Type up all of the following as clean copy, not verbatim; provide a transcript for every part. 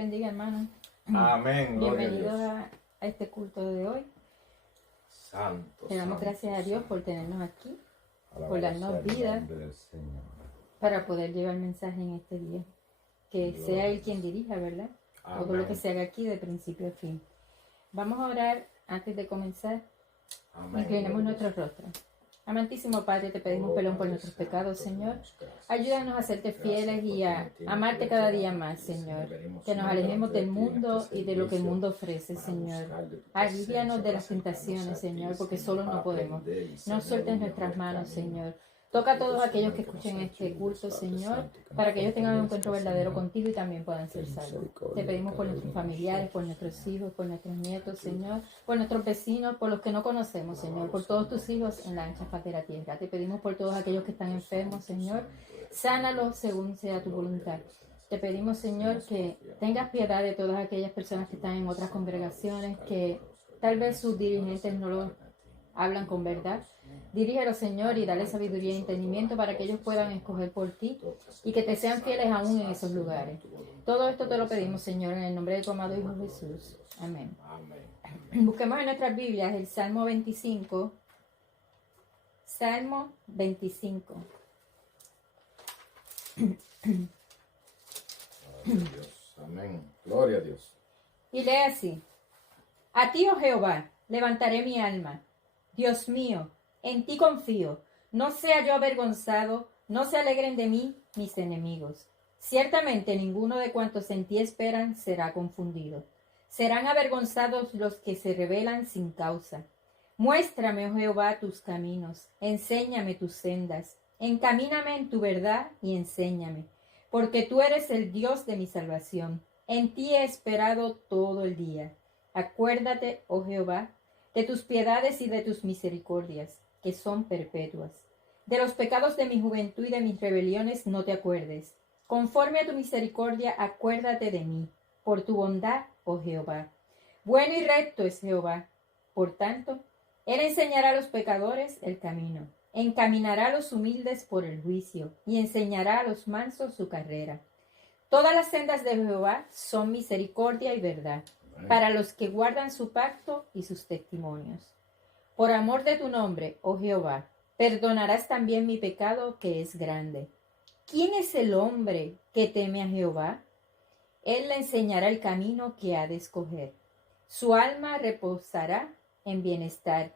bendiga, hermano. Amén. Gloria a Bienvenidos Dios. a este culto de hoy. Santo. Le damos santo, gracias a Dios santo. por tenernos aquí, Alabado por darnos sea el vida, nombre del Señor. para poder llevar mensaje en este día. Que Gloria sea a Él Dios. quien dirija, ¿verdad? Todo Amén. lo que se haga aquí de principio a fin. Vamos a orar antes de comenzar. Amén. Inclinemos Gloria a nuestro Dios. rostro. Amantísimo Padre, te pedimos Oh, perdón por Padre nuestros Santo, pecados, te Señor. damos gracias. Ayúdanos a serte Gracias fieles y por a permitirnos amarte poder cada llegar día aquí, más, Señor. Venimos, Que nos Señor, alejemos delante de del ti en mundo este y de lo que el servicio mundo ofrece, para Señor. buscar de tu Alivianos de presencia, las para acercarnos tentaciones, a ti, Señor, porque Señor, solos para no podemos. aprender y, No Señor, sueltes un nuestras mejor manos, camino. Señor. Te Toca a pido, todos aquellos Señor, que que nos escuchen este ayudes, culto, Padre Señor, Santo, que nos para que ellos tengan un encuentro fortalezcas, verdadero Señor. contigo y también puedan ser Ten salvos. misericordia Te de pedimos por cada uno nuestros de familiares, por nosotros, nuestros Señor. hijos, por nuestros nietos, Señor, Ayúdanos. por nuestros vecinos, por los que no conocemos, Señor, Alabado por sea todos el tus nombre del hijos en la ancha Señor. faz de la tierra. Te pedimos por todos Santo, aquellos que están enfermos, santo, Señor. santo eres tú, Sánalos Dios. según sea tu Gloria a voluntad. Dios en Te esta pedimos, tarde. Señor, Nos que confiamos tengas en ti. piedad de todas aquellas personas que están en Ayúdanos, otras Señor, a congregaciones buscar que tu rostro. tal vez Ayúdanos, sus Señor, a dirigentes no lo acercarme a ti. hablan con verdad. Ayúdanos, Señor. Dirígelo, Señor, y dale Amarte a ti sabiduría e sobre todas entendimiento las para que ellos cosas, puedan Señor. escoger por ti Toca, y que Señor, te las sean fieles almas, aún en haz, esos Señor, lugares. tu voluntad, Todo esto te Padre lo pedimos, Santo. Señor, en el nombre de tu amado Hijo Gloria a Jesús. Dios. Amén. Amén. Busquemos en nuestras Biblias el Salmo 25. Salmo 25. Gloria a Dios. Amén. Gloria a Dios. Y lee así. A ti, oh Jehová, levantaré mi alma. Dios mío, en ti confío. No sea yo avergonzado, no se alegren de mí mis enemigos. Ciertamente ninguno de cuantos en ti esperan será confundido. Serán avergonzados los que se rebelan sin causa. Muéstrame, oh Jehová, tus caminos, enséñame tus sendas. Encamíname en tu verdad y enséñame, porque tú eres el Dios de mi salvación. En ti he esperado todo el día. Acuérdate, oh Jehová, de tus piedades y de tus misericordias, que son perpetuas. De los pecados de mi juventud y de mis rebeliones no te acuerdes. Conforme a tu misericordia, acuérdate de mí, por tu bondad, oh Jehová. Bueno y recto es Jehová. Por tanto, Él enseñará a los pecadores el camino, encaminará a los humildes por el juicio, y enseñará a los mansos su carrera. Todas las sendas de Jehová son misericordia y verdad, para los que guardan su pacto y sus testimonios. Por amor de tu nombre, oh Jehová, perdonarás también mi pecado que es grande. ¿Quién es el hombre que teme a Jehová? Él le enseñará el camino que ha de escoger. Su alma reposará en bienestar,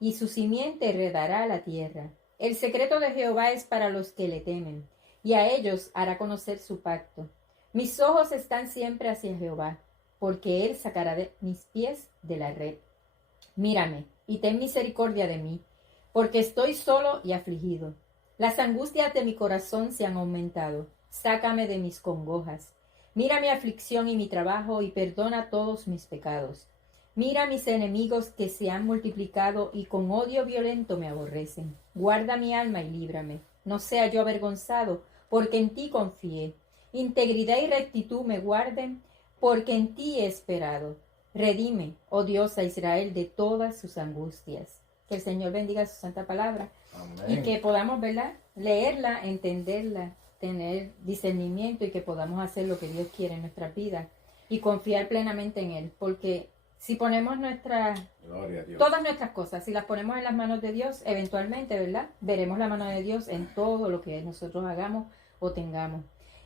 y su simiente heredará la tierra. El secreto de Jehová es para los que le temen, y a ellos hará conocer su pacto. Mis ojos están siempre hacia Jehová, porque Él sacará de mis pies de la red. Mírame, y ten misericordia de mí, porque estoy solo y afligido. Las angustias de mi corazón se han aumentado. Sácame de mis congojas. Mira mi aflicción y mi trabajo, y perdona todos mis pecados. Mira mis enemigos que se han multiplicado y con odio violento me aborrecen. Guarda mi alma y líbrame. No sea yo avergonzado, porque en ti confié. Integridad y rectitud me guarden, porque en ti he esperado. Redime, oh Dios, a Israel de todas sus angustias. Que el Señor bendiga su santa palabra. Amén. Y que podamos, ¿verdad?, leerla, entenderla, tener discernimiento y que podamos hacer lo que Dios quiere en nuestras vidas y confiar plenamente en Él. Porque si ponemos Gloria a Dios. todas nuestras cosas, si las ponemos en las manos de Dios, eventualmente, ¿verdad?, veremos la mano de Dios en todo lo que nosotros hagamos o tengamos.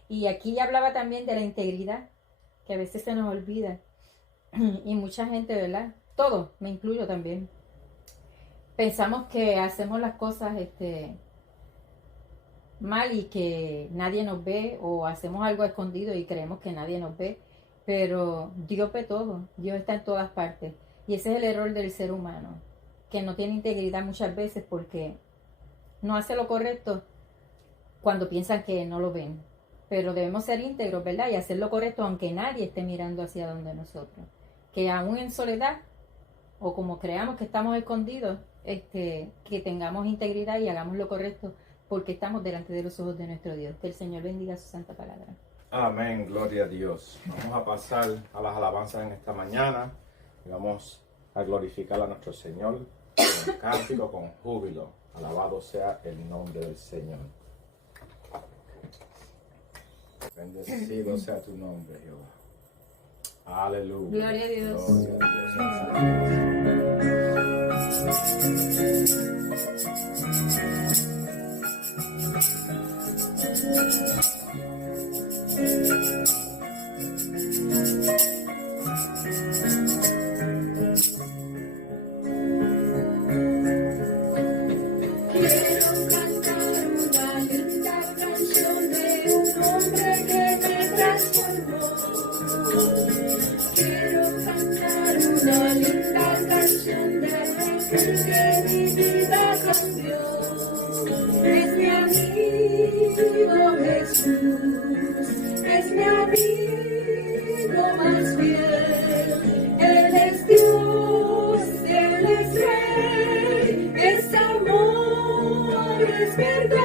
Y aquí hablaba también de la integridad, que a veces se nos olvida. Y mucha gente, ¿verdad?, todos, me incluyo también, pensamos que hacemos las cosas mal y que nadie nos ve, o hacemos algo escondido y creemos que nadie nos ve, pero Dios ve todo, Dios está en todas partes, y ese es el error del ser humano, que no tiene integridad muchas veces porque no hace lo correcto cuando piensan que no lo ven, pero debemos ser íntegros, ¿verdad?, y hacer lo correcto aunque nadie esté mirando hacia donde nosotros, que aún en soledad o como creamos que estamos escondidos, que tengamos integridad y hagamos lo correcto porque estamos delante de los ojos de nuestro Dios. Que el Señor bendiga su santa palabra. Amén, gloria a Dios. Vamos a pasar a las alabanzas en esta mañana y vamos a glorificar a nuestro Señor con cántico, con júbilo. Alabado sea el nombre del Señor. Bendecido sea tu nombre, Jehová. Aleluya. Gloria a Dios. Gloria a Dios. Quiero cantar una linda canción de un hombre que me transformó. Quiero cantar una linda canción de aquel que mi vida cambió. Es mi amigo Jesús, es mi amigo más fiel. Él es Dios, Él es Rey, es amor, es verdad.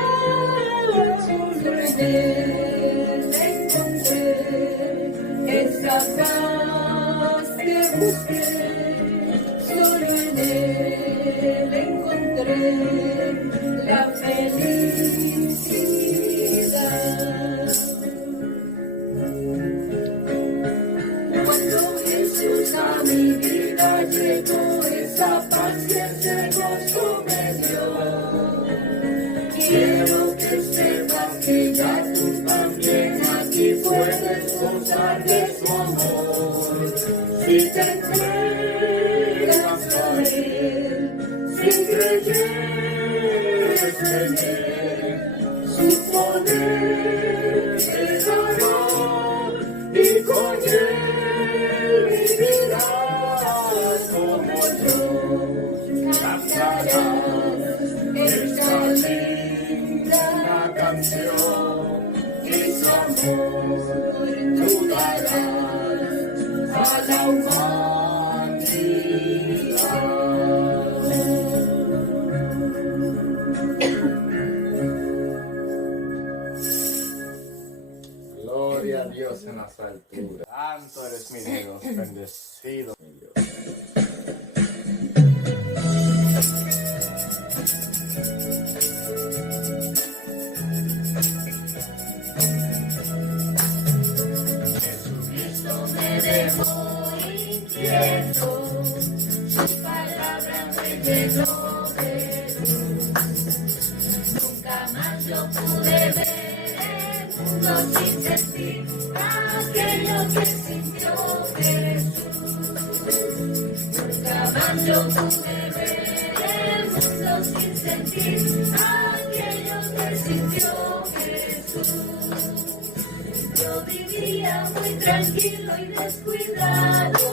Solo en Él encontré esa paz que busqué. Solo en Él encontré la felicidad. Cuando Jesús a mi vida llegó, esa paz y ese gozo me dio. Quiero que sepas que ya tú también aquí puedes gozar de su amor. Si te entregas a Él, si creyes en Él, su poder te dará y con Él vivirás como yo. Cantarás esta linda canción y su amor tú darás a la Gloria a Dios en las alturas. Santo eres mi Dios, bendecido mi Dios. Jesucristo me dejó inquieto, su palabra me llenó de luz. Nunca más yo pude ver el mundo sin sentir aquello que sintió Jesús. Nunca más yo pude ver el mundo sin sentir aquello que sintió Jesús. Yo vivía muy tranquilo y descuidado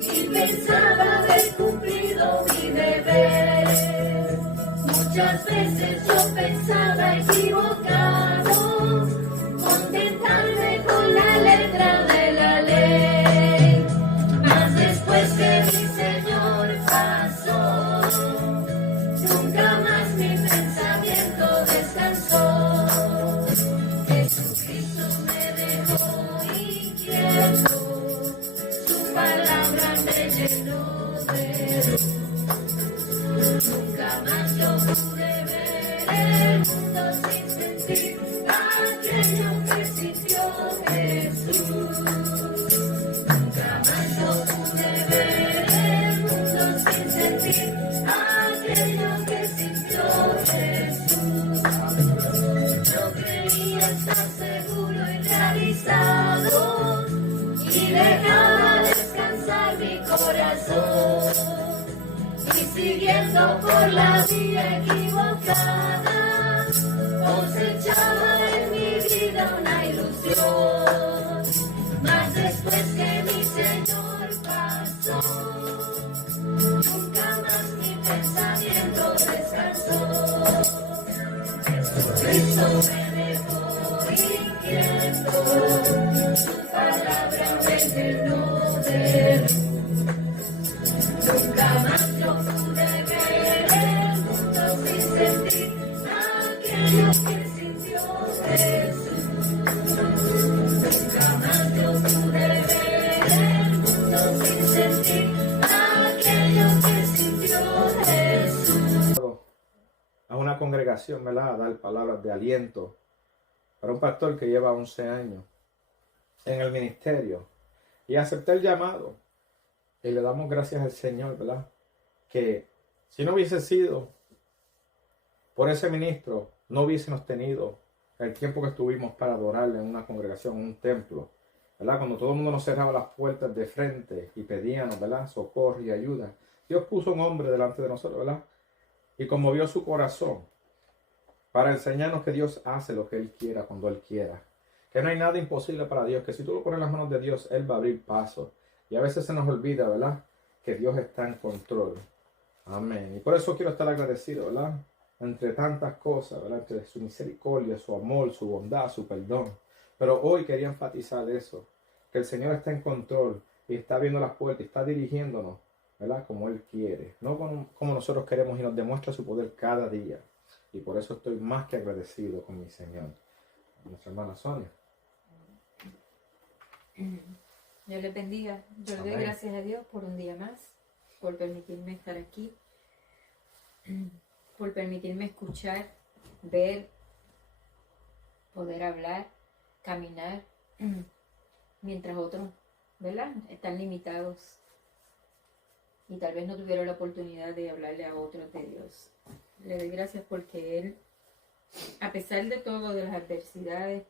y pensaba haber cumplido mi deber. Muchas veces yo pensaba equivocado, contentarme con la letra de la ley. Mas después que mi Señor pasó, nunca más mi pensamiento descansó. Jesucristo me dejó inquieto, su palabra me llenó de luz. Nunca más yo pude ver el mundo sin sentir aquello que sintió Jesús. Nunca más yo pude ver el mundo sin sentir aquello que sintió Jesús. Yo creía estar seguro y realizado y dejaba descansar mi corazón. Y siguiendo por la vía equivocada, cosechaba en mi vida una ilusión. Mas después que mi Señor pasó, nunca más mi pensamiento descansó. Jesucristo me dejó inquieto, su palabra me llenó de luz. Nunca más yo pude ver el mundo sin sentir aquello que sintió Jesús. Nunca más yo pude ver el mundo sin sentir aquello que sintió Jesús. A una congregación, ¿verdad? A dar palabras de aliento para un pastor que lleva 11 años en el ministerio. Y acepté el llamado. Y le damos gracias al Señor, ¿verdad? Que si no hubiese sido por ese ministro, no hubiésemos tenido el tiempo que estuvimos para adorarle en una congregación, en un templo, ¿verdad? Cuando todo el mundo nos cerraba las puertas de frente y pedíamos, ¿verdad? Socorro y ayuda. Dios puso un hombre delante de nosotros, ¿verdad? Y conmovió su corazón para enseñarnos que Dios hace lo que Él quiera cuando Él quiera. Que no hay nada imposible para Dios, que si tú lo pones en las manos de Dios, Él va a abrir paso. Y a veces se nos olvida, ¿verdad? Que Dios está en control. Amén. Y por eso quiero estar agradecido, ¿verdad? Entre tantas cosas, ¿verdad? Entre su misericordia, su amor, su bondad, su perdón. Pero hoy quería enfatizar eso, que el Señor está en control y está abriendo las puertas y está dirigiéndonos, ¿verdad? Como Él quiere, no como nosotros queremos, y nos demuestra su poder cada día. Y por eso estoy más que agradecido con mi Señor. Nuestra hermana Sonia. Dios les bendiga. Yo le doy Amén. gracias a Dios por un día más, por permitirme estar aquí, por permitirme escuchar, ver, poder hablar, caminar, mientras otros, ¿verdad? Están limitados y tal vez no tuvieron la oportunidad de hablarle a otros de Dios. Le doy gracias porque Él, a pesar de todo, de las adversidades,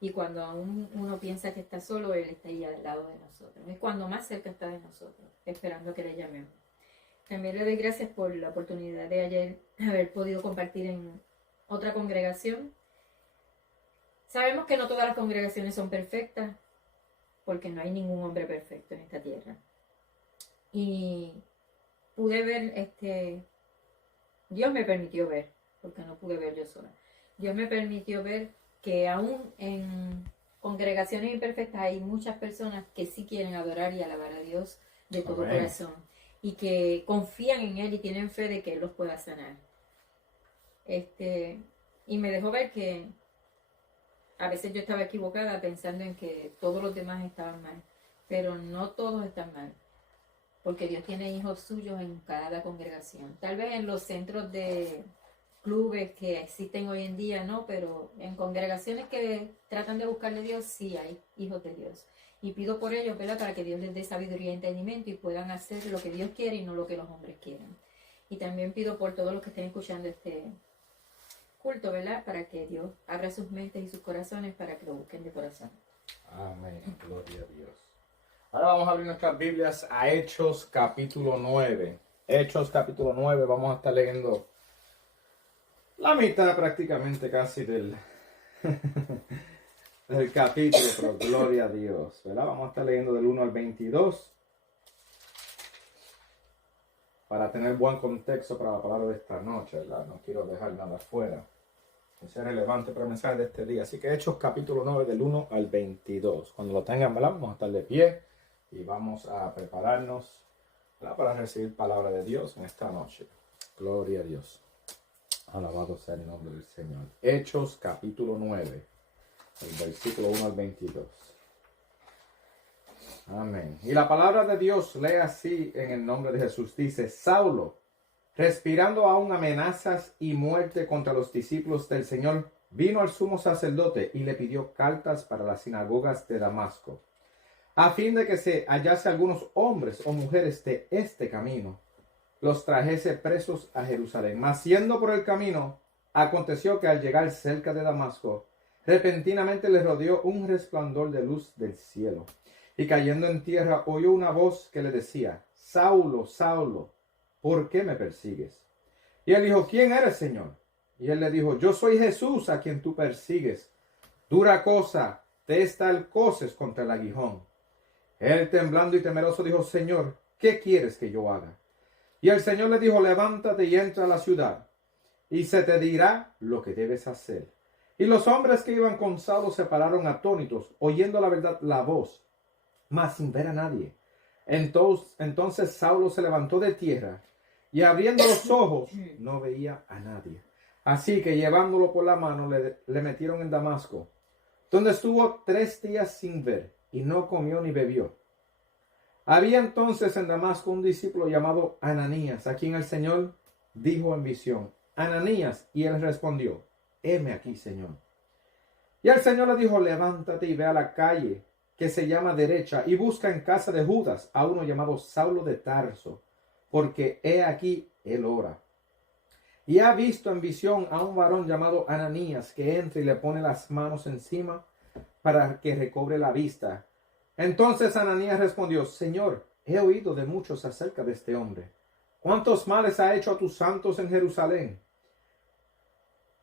y cuando aún uno piensa que está solo, Él está ahí al lado de nosotros. Es cuando más cerca está de nosotros, esperando que le llamemos. También le doy gracias por la oportunidad de ayer haber podido compartir en otra congregación. Sabemos que no todas las congregaciones son perfectas, porque no hay ningún hombre perfecto en esta tierra. Y pude ver, Dios me permitió ver, porque no pude ver yo sola. Dios me permitió ver que aún en congregaciones imperfectas hay muchas personas que sí quieren adorar y alabar a Dios de todo Amén. corazón y que confían en Él y tienen fe de que Él los pueda sanar. Y me dejó ver que a veces yo estaba equivocada pensando en que todos los demás estaban mal, pero no todos están mal, porque Dios tiene hijos suyos en cada congregación. Tal vez en los centros de clubes que existen hoy en día, no, pero en congregaciones que tratan de buscarle a Dios, sí hay hijos de Dios. Y pido por ellos, ¿verdad?, para que Dios les dé sabiduría y entendimiento y puedan hacer lo que Dios quiere y no lo que los hombres quieren. Y también pido por todos los que estén escuchando este culto, ¿verdad?, para que Dios abra sus mentes y sus corazones para que lo busquen de corazón. Amén. Gloria a Dios. Ahora vamos a abrir nuestras Biblias a Hechos capítulo 9. Hechos capítulo 9, vamos a estar leyendo la mitad prácticamente casi del capítulo, pero gloria a Dios, ¿verdad? Vamos a estar leyendo del 1 al 22 para tener buen contexto para la palabra de esta noche, ¿verdad? No quiero dejar nada fuera que sea relevante para el mensaje de este día. Así que Hechos capítulo 9 del 1 al 22. Cuando lo tengan, ¿verdad? Vamos a estar de pie y vamos a prepararnos, ¿verdad?, para recibir palabra de Dios en esta noche. Gloria a Dios. Alabado sea el nombre del Señor. Hechos capítulo 9, el versículo 1 al 22. Amén. Y la palabra de Dios lee así en el nombre de Jesús. Dice: Saulo, respirando aún amenazas y muerte contra los discípulos del Señor, vino al sumo sacerdote y le pidió cartas para las sinagogas de Damasco, a fin de que se hallase algunos hombres o mujeres de este camino, los trajese presos a Jerusalén. Mas siendo por el camino, aconteció que al llegar cerca de Damasco, repentinamente le rodeó un resplandor de luz del cielo. Y cayendo en tierra, oyó una voz que le decía: Saulo, Saulo, ¿por qué me persigues? Y él dijo: ¿Quién eres, Señor? Y él le dijo: Yo soy Jesús a quien tú persigues. Dura cosa te es tal coces contra el aguijón. Él, temblando y temeroso, dijo: Señor, ¿qué quieres que yo haga? Y el Señor le dijo: levántate y entra a la ciudad, y se te dirá lo que debes hacer. Y los hombres que iban con Saulo se pararon atónitos, oyendo la voz, mas sin ver a nadie. Entonces Saulo se levantó de tierra, y abriendo los ojos, no veía a nadie. Así que llevándolo por la mano, le metieron en Damasco, donde estuvo 3 días sin ver, y no comió ni bebió. Había entonces en Damasco un discípulo llamado Ananías, a quien el Señor dijo en visión: Ananías, y él respondió: heme aquí, Señor. Y el Señor le dijo: levántate y ve a la calle, que se llama Derecha y busca en casa de Judas a uno llamado Saulo de Tarso, porque he aquí él ora. Y ha visto en visión a un varón llamado Ananías que entra y le pone las manos encima para que recobre la vista. Entonces Ananías respondió: Señor, he oído de muchos acerca de este hombre. ¿Cuántos males ha hecho a tus santos en Jerusalén?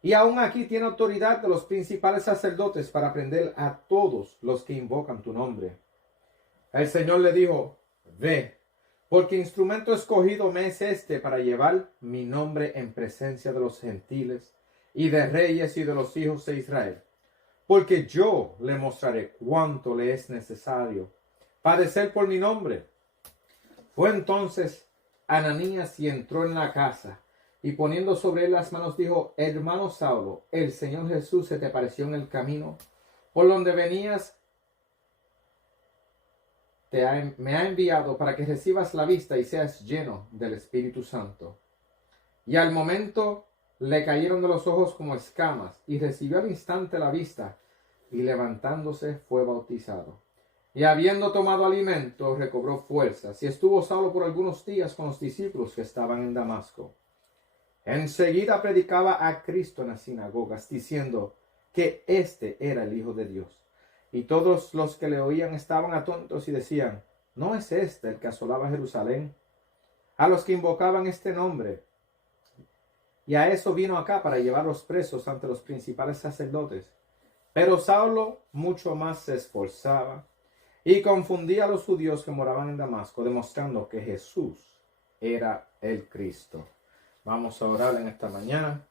Y aún aquí tiene autoridad de los principales sacerdotes para prender a todos los que invocan tu nombre. El Señor le dijo: Ve, porque instrumento escogido me es este para llevar mi nombre en presencia de los gentiles y de reyes y de los hijos de Israel. Porque yo le mostraré cuánto le es necesario padecer por mi nombre. Fue entonces Ananías y entró en la casa, y poniendo sobre él las manos dijo: Hermano Saulo, el Señor Jesús se te apareció en el camino por donde venías. Me ha enviado para que recibas la vista y seas lleno del Espíritu Santo. Y al momento le cayeron de los ojos como escamas, y recibió al instante la vista, y levantándose fue bautizado. Y habiendo tomado alimento, recobró fuerzas, y estuvo Saulo por algunos días con los discípulos que estaban en Damasco. Enseguida predicaba a Cristo en las sinagogas, diciendo que éste era el Hijo de Dios. Y todos los que le oían estaban atónitos y decían: ¿no es este el que asolaba Jerusalén? A los que invocaban este nombre. Y a eso vino acá, para llevarlos presos ante los principales sacerdotes. Pero Saulo mucho más se esforzaba y confundía a los judíos que moraban en Damasco, demostrando que Jesús era el Cristo. Vamos a orar en esta mañana.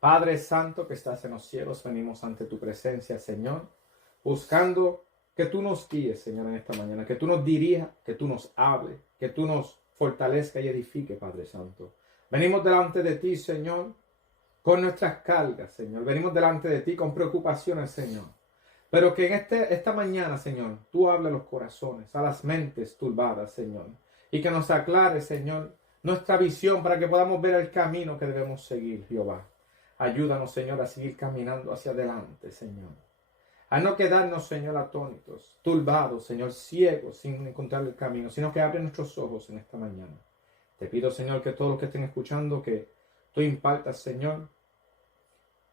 Padre Santo que estás en los cielos, venimos ante tu presencia, Señor, buscando que tú nos guíes, Señor, en esta mañana, que tú nos dirijas, que tú nos hables, que tú nos fortalezca y edifique, Padre Santo. Venimos delante de ti, Señor, con nuestras cargas, Señor. Venimos delante de ti con preocupaciones, Señor. Pero que en esta mañana, Señor, tú hables a los corazones, a las mentes turbadas, Señor. Y que nos aclares, Señor, nuestra visión para que podamos ver el camino que debemos seguir, Jehová. Ayúdanos, Señor, a seguir caminando hacia adelante, Señor. A no quedarnos, Señor, atónitos, turbados, Señor, ciegos, sin encontrar el camino, sino que abre nuestros ojos en esta mañana. Te pido, Señor, que todos los que estén escuchando, que tú impartas, Señor,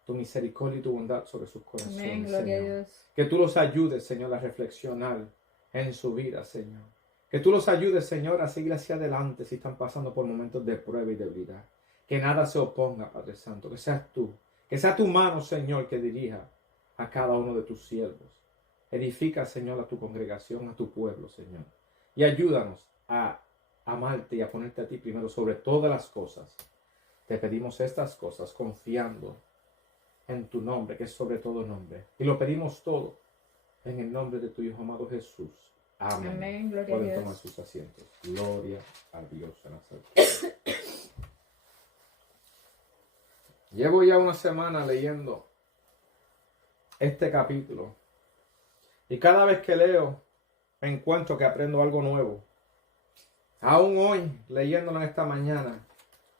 tu misericordia y tu bondad sobre sus corazones, Amén, gloria Señor. a Dios. Que tú los ayudes, Señor, a reflexionar en su vida, Señor. Que tú los ayudes, Señor, a seguir hacia adelante si están pasando por momentos de prueba y debilidad. Que nada se oponga, Padre Santo, que seas tú. Que sea tu mano, Señor, que dirija a cada uno de tus siervos. Edifica, Señor, a tu congregación, a tu pueblo, Señor. Y ayúdanos a amarte y a ponerte a ti primero sobre todas las cosas. Te pedimos estas cosas confiando en tu nombre, que es sobre todo nombre. Y lo pedimos todo en el nombre de tu Hijo amado Jesús. Amén. Amén, gloria a Pueden Dios. tomar sus asientos. Gloria a Dios en las alturas. Llevo ya una semana leyendo este capítulo. Y cada vez que leo, me encuentro que aprendo algo nuevo. Aún hoy, leyéndolo en esta mañana,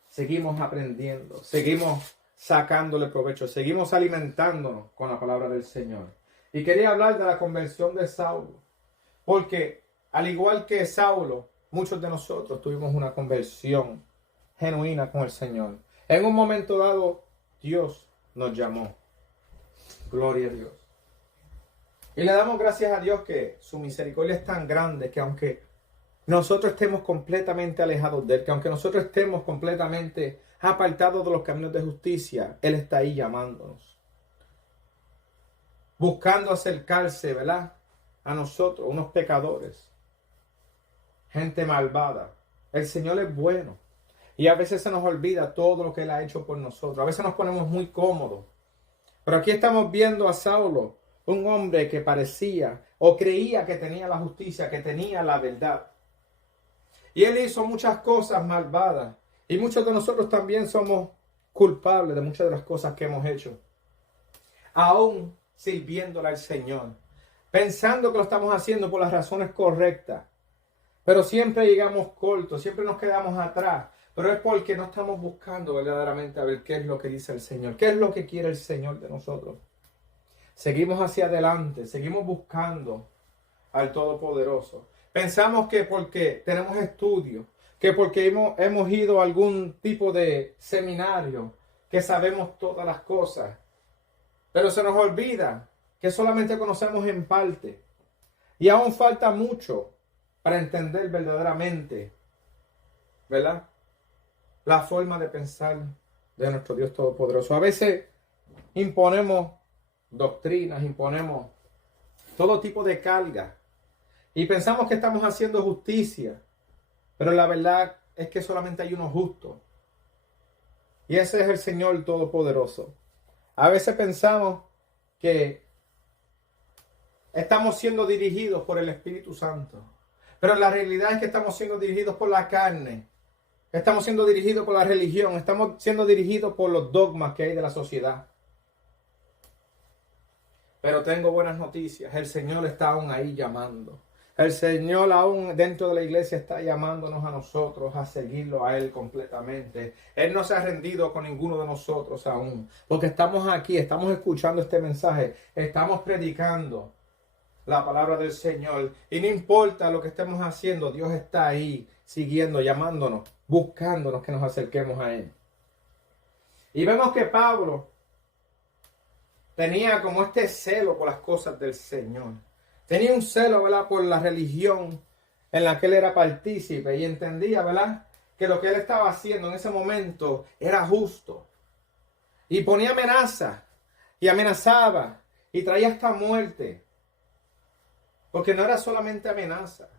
seguimos aprendiendo, seguimos sacándole provecho, seguimos alimentándonos con la palabra del Señor. Y quería hablar de la conversión de Saulo, porque al igual que Saulo, muchos de nosotros tuvimos una conversión genuina con el Señor. En un momento dado, Dios nos llamó. Gloria a Dios. Y le damos gracias a Dios que su misericordia es tan grande que aunque nosotros estemos completamente alejados de Él, que aunque nosotros estemos completamente apartados de los caminos de justicia, Él está ahí llamándonos. Buscando acercarse, ¿verdad?, a nosotros, unos pecadores. Gente malvada. El Señor es bueno. Y a veces se nos olvida todo lo que Él ha hecho por nosotros. A veces nos ponemos muy cómodos. Pero aquí estamos viendo a Saulo, un hombre que parecía o creía que tenía la justicia, que tenía la verdad. Y él hizo muchas cosas malvadas. Y muchos de nosotros también somos culpables de muchas de las cosas que hemos hecho. Aún sirviéndole al Señor. Pensando que lo estamos haciendo por las razones correctas. Pero siempre llegamos cortos, siempre nos quedamos atrás. Pero es porque no estamos buscando verdaderamente a ver qué es lo que dice el Señor. ¿Qué es lo que quiere el Señor de nosotros? seguimos hacia adelante, seguimos buscando al Todopoderoso. Pensamos que porque tenemos estudio, que porque hemos ido a algún tipo de seminario, que sabemos todas las cosas. Pero se nos olvida que solamente conocemos en parte. Y aún falta mucho para entender verdaderamente, ¿verdad?, la forma de pensar de nuestro Dios Todopoderoso. A veces imponemos doctrinas, imponemos todo tipo de carga y pensamos que estamos haciendo justicia, pero la verdad es que solamente hay uno justo, y ese es el Señor Todopoderoso. A veces pensamos que estamos siendo dirigidos por el Espíritu Santo, pero la realidad es que estamos siendo dirigidos por la carne, estamos siendo dirigidos por la religión, estamos siendo dirigidos por los dogmas que hay de la sociedad. Pero tengo buenas noticias, el Señor está aún ahí llamando. El Señor aún dentro de la iglesia está llamándonos a nosotros a seguirlo a Él completamente. Él no se ha rendido con ninguno de nosotros aún, porque estamos aquí, estamos escuchando este mensaje, estamos predicando la palabra del Señor, y no importa lo que estemos haciendo, Dios está ahí siguiendo, llamándonos, buscándonos que nos acerquemos a Él. Y vemos que Pablo tenía como este celo por las cosas del Señor. Tenía un celo, ¿verdad?, por la religión en la que él era partícipe, y entendía, ¿verdad?, que lo que él estaba haciendo en ese momento era justo. Y ponía amenaza, y amenazaba, y traía hasta muerte. Porque no era solamente amenaza,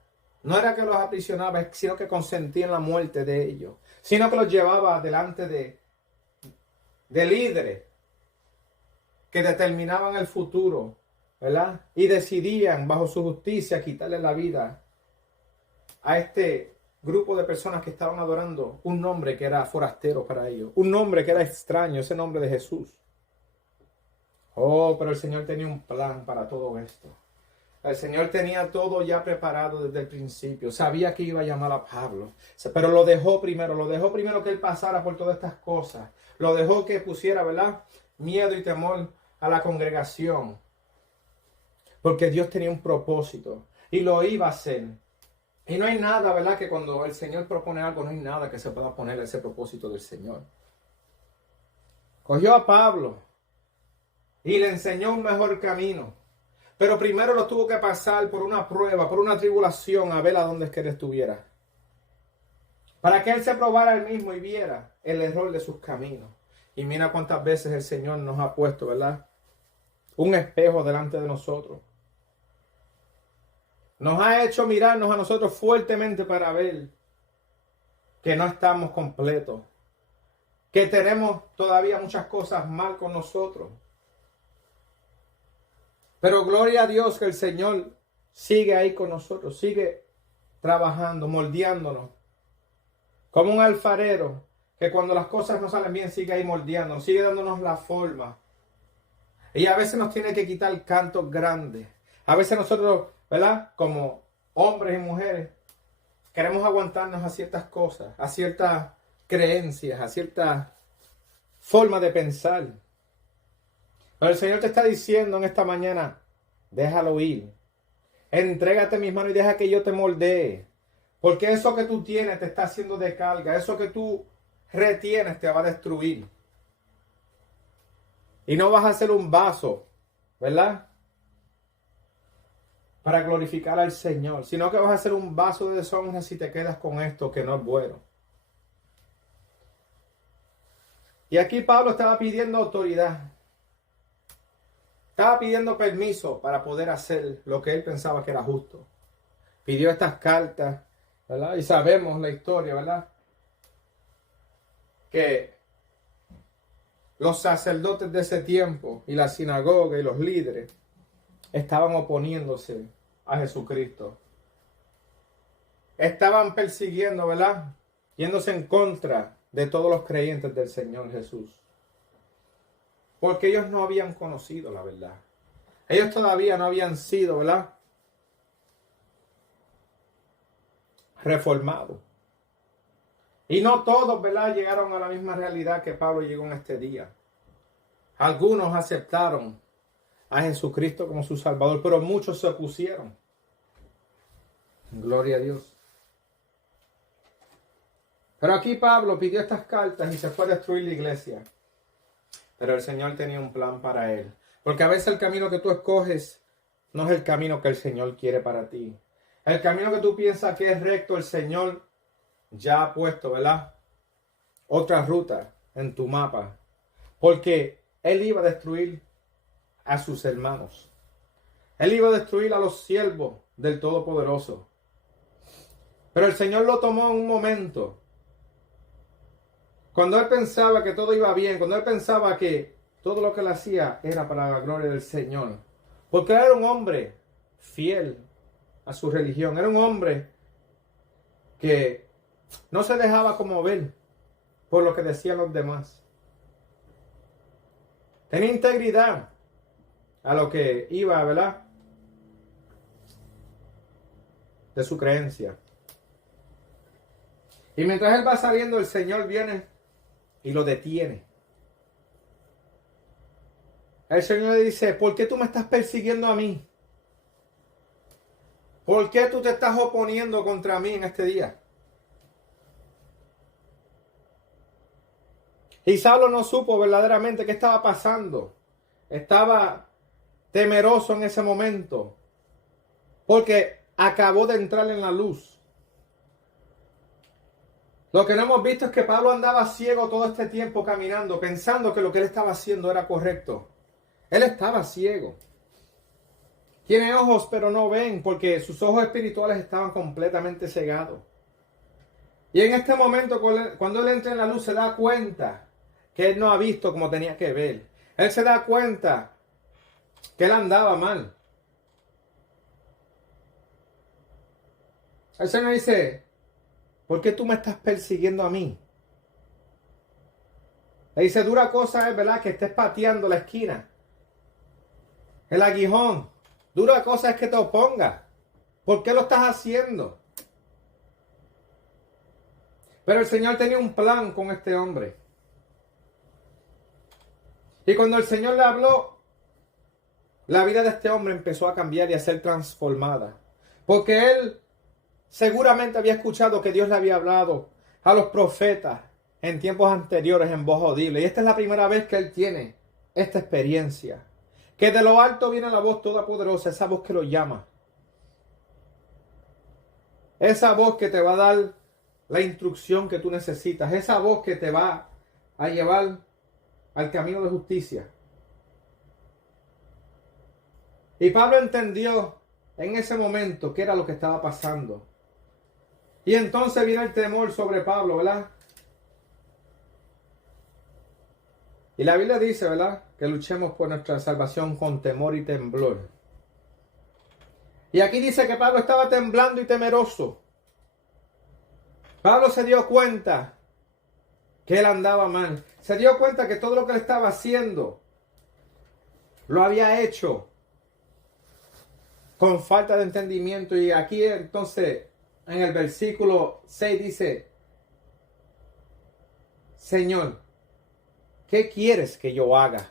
no era que los aprisionaba, sino que consentía en la muerte de ellos, sino que los llevaba delante de líderes que determinaban el futuro, ¿verdad? Y decidían bajo su justicia quitarle la vida a este grupo de personas que estaban adorando un nombre que era forastero para ellos, un nombre que era extraño, ese nombre de Jesús. Oh, pero el Señor tenía un plan para todo esto. El Señor tenía todo ya preparado desde el principio. Sabía que iba a llamar a Pablo, pero lo dejó primero que él pasara por todas estas cosas. Lo dejó que pusiera, ¿verdad?, miedo y temor a la congregación. Porque Dios tenía un propósito y lo iba a hacer. Y no hay nada, ¿verdad?, que cuando el Señor propone algo, no hay nada que se pueda poner a ese propósito del Señor. Cogió a Pablo y le enseñó un mejor camino. Pero primero lo tuvo que pasar por una prueba, por una tribulación, a ver a dónde es que él estuviera. Para que él se probara él mismo y viera el error de sus caminos. Y mira cuántas veces el Señor nos ha puesto, ¿verdad?, un espejo delante de nosotros. Nos ha hecho mirarnos a nosotros fuertemente para ver que no estamos completos, que tenemos todavía muchas cosas mal con nosotros. Pero gloria a Dios que el Señor sigue ahí con nosotros, sigue trabajando, moldeándonos, como un alfarero que cuando las cosas no salen bien sigue ahí moldeándonos, sigue dándonos la forma. Y a veces nos tiene que quitar cantos grandes. A veces nosotros, ¿verdad?, como hombres y mujeres, queremos aguantarnos a ciertas cosas, a ciertas creencias, a cierta forma de pensar. Pero el Señor te está diciendo en esta mañana, déjalo ir. Entrégate en mis manos y deja que yo te moldee. Porque eso que tú tienes te está haciendo de carga. Eso que tú retienes te va a destruir. Y no vas a ser un vaso, ¿verdad?, para glorificar al Señor, sino que vas a ser un vaso de deshonra si te quedas con esto que no es bueno. Y aquí Pablo estaba pidiendo autoridad. Estaba pidiendo permiso para poder hacer lo que él pensaba que era justo. Pidió estas cartas, ¿verdad? Y sabemos la historia, ¿verdad?, que los sacerdotes de ese tiempo y la sinagoga y los líderes estaban oponiéndose a Jesucristo. Estaban persiguiendo, ¿verdad?, yéndose en contra de todos los creyentes del Señor Jesús. Porque ellos no habían conocido la verdad. Ellos todavía no habían sido, ¿verdad?, reformados. Y no todos, ¿verdad?, llegaron a la misma realidad que Pablo llegó en este día. Algunos aceptaron a Jesucristo como su Salvador, pero muchos se opusieron. Gloria a Dios. Pero aquí Pablo pidió estas cartas y se fue a destruir la iglesia. Pero el Señor tenía un plan para él. Porque a veces el camino que tú escoges no es el camino que el Señor quiere para ti. El camino que tú piensas que es recto, el Señor ya ha puesto, ¿verdad? Otra ruta en tu mapa. Porque Él iba a destruir a sus hermanos. Él iba a destruir a los siervos del Todopoderoso. Pero el Señor lo tomó en un momento. Cuando Él pensaba que todo iba bien, cuando Él pensaba que todo lo que Él hacía era para la gloria del Señor. Porque Él era un hombre fiel a su religión. Era un hombre que no se dejaba conmover por lo que decían los demás. Tenía integridad a lo que iba, ¿verdad? De su creencia. Y mientras él va saliendo, el Señor viene y lo detiene. El Señor le dice, ¿por qué tú me estás persiguiendo a mí? ¿Por qué tú te estás oponiendo contra mí en este día? Y Saulo no supo verdaderamente qué estaba pasando. Estaba temeroso en ese momento. Porque acabó de entrar en la luz. Lo que no hemos visto es que Pablo andaba ciego todo este tiempo caminando, pensando que lo que él estaba haciendo era correcto. Él estaba ciego. Tiene ojos pero no ven porque sus ojos espirituales estaban completamente cegados. Y en este momento cuando él entra en la luz se da cuenta que él no ha visto como tenía que ver. Él se da cuenta que él andaba mal. El Señor dice, ¿por qué tú me estás persiguiendo a mí? Le dice, dura cosa es, ¿verdad? Que estés pateando la esquina. El aguijón. Dura cosa es que te opongas. ¿Por qué lo estás haciendo? Pero el Señor tenía un plan con este hombre. Y cuando el Señor le habló, la vida de este hombre empezó a cambiar y a ser transformada. Porque él seguramente había escuchado que Dios le había hablado a los profetas en tiempos anteriores en voz audible. Y esta es la primera vez que él tiene esta experiencia. Que de lo alto viene la voz todopoderosa, esa voz que lo llama. Esa voz que te va a dar la instrucción que tú necesitas. Esa voz que te va a llevar al camino de justicia. Y Pablo entendió en ese momento qué era lo que estaba pasando. Y entonces viene el temor sobre Pablo, ¿verdad? Y la Biblia dice, ¿verdad? Que luchemos por nuestra salvación con temor y temblor. Y aquí dice que Pablo estaba temblando y temeroso. Pablo se dio cuenta que él andaba mal. Se dio cuenta que todo lo que él estaba haciendo lo había hecho con falta de entendimiento. Y aquí entonces en el versículo 6 dice, Señor, ¿qué quieres que yo haga?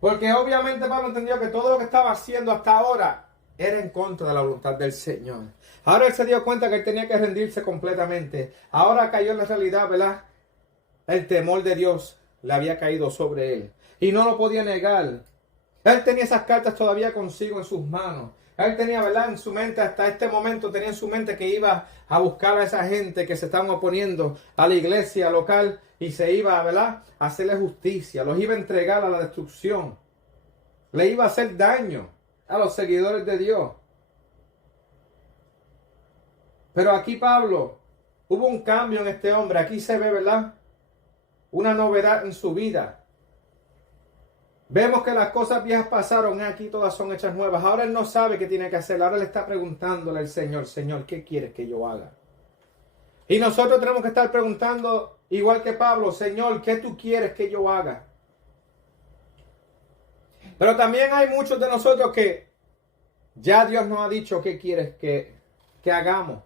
Porque obviamente Pablo entendió que todo lo que estaba haciendo hasta ahora era en contra de la voluntad del Señor. Ahora él se dio cuenta que él tenía que rendirse completamente. Ahora cayó en la realidad, ¿verdad? El temor de Dios le había caído sobre él. Y no lo podía negar. Él tenía esas cartas todavía consigo en sus manos. Él tenía, ¿verdad? En su mente, hasta este momento tenía en su mente que iba a buscar a esa gente que se estaban oponiendo a la iglesia local y se iba, ¿verdad?, a hacerle justicia. Los iba a entregar a la destrucción. Le iba a hacer daño a los seguidores de Dios. Pero aquí Pablo, hubo un cambio en este hombre. Aquí se ve, ¿verdad?, una novedad en su vida. Vemos que las cosas viejas pasaron, aquí todas son hechas nuevas. Ahora él no sabe qué tiene que hacer. Ahora le está preguntándole al Señor, Señor, ¿qué quieres que yo haga? Y nosotros tenemos que estar preguntando, igual que Pablo, Señor, ¿qué tú quieres que yo haga? Pero también hay muchos de nosotros que ya Dios nos ha dicho qué quieres que hagamos.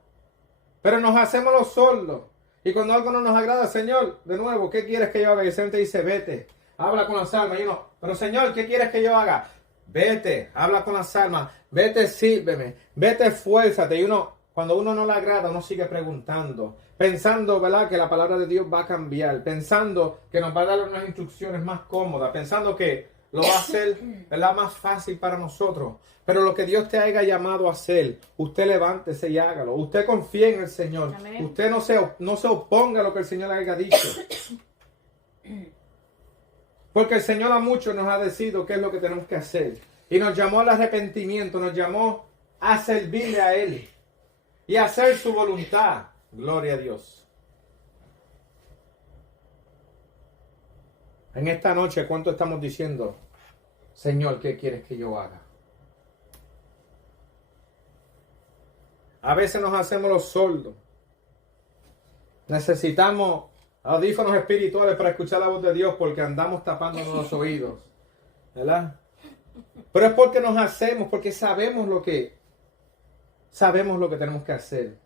Pero nos hacemos los sordos. Y cuando algo no nos agrada, Señor, de nuevo, ¿qué quieres que yo haga? Y el Señor te dice, vete, habla con las almas. Y uno, pero Señor, ¿qué quieres que yo haga? Vete, habla con las almas. Vete, sírveme. Vete, esfuérzate. Y cuando uno no le agrada, uno sigue preguntando. Pensando, ¿verdad?, que la palabra de Dios va a cambiar. Pensando que nos va a dar unas instrucciones más cómodas. Pensando que lo va a hacer, ¿verdad?, más fácil para nosotros. Pero lo que Dios te haya llamado a hacer, usted levántese y hágalo. Usted confíe en el Señor. Amén. Usted no se oponga a lo que el Señor le haya dicho. Porque el Señor a muchos nos ha decidido qué es lo que tenemos que hacer. Y nos llamó al arrepentimiento, nos llamó a servirle a Él. Y a hacer su voluntad. Gloria a Dios. En esta noche, ¿cuánto estamos diciendo? Señor, ¿qué quieres que yo haga? A veces nos hacemos los sordos. Necesitamos audífonos espirituales para escuchar la voz de Dios porque andamos tapándonos los oídos. ¿Verdad? Pero es porque nos hacemos, porque sabemos lo que tenemos que hacer.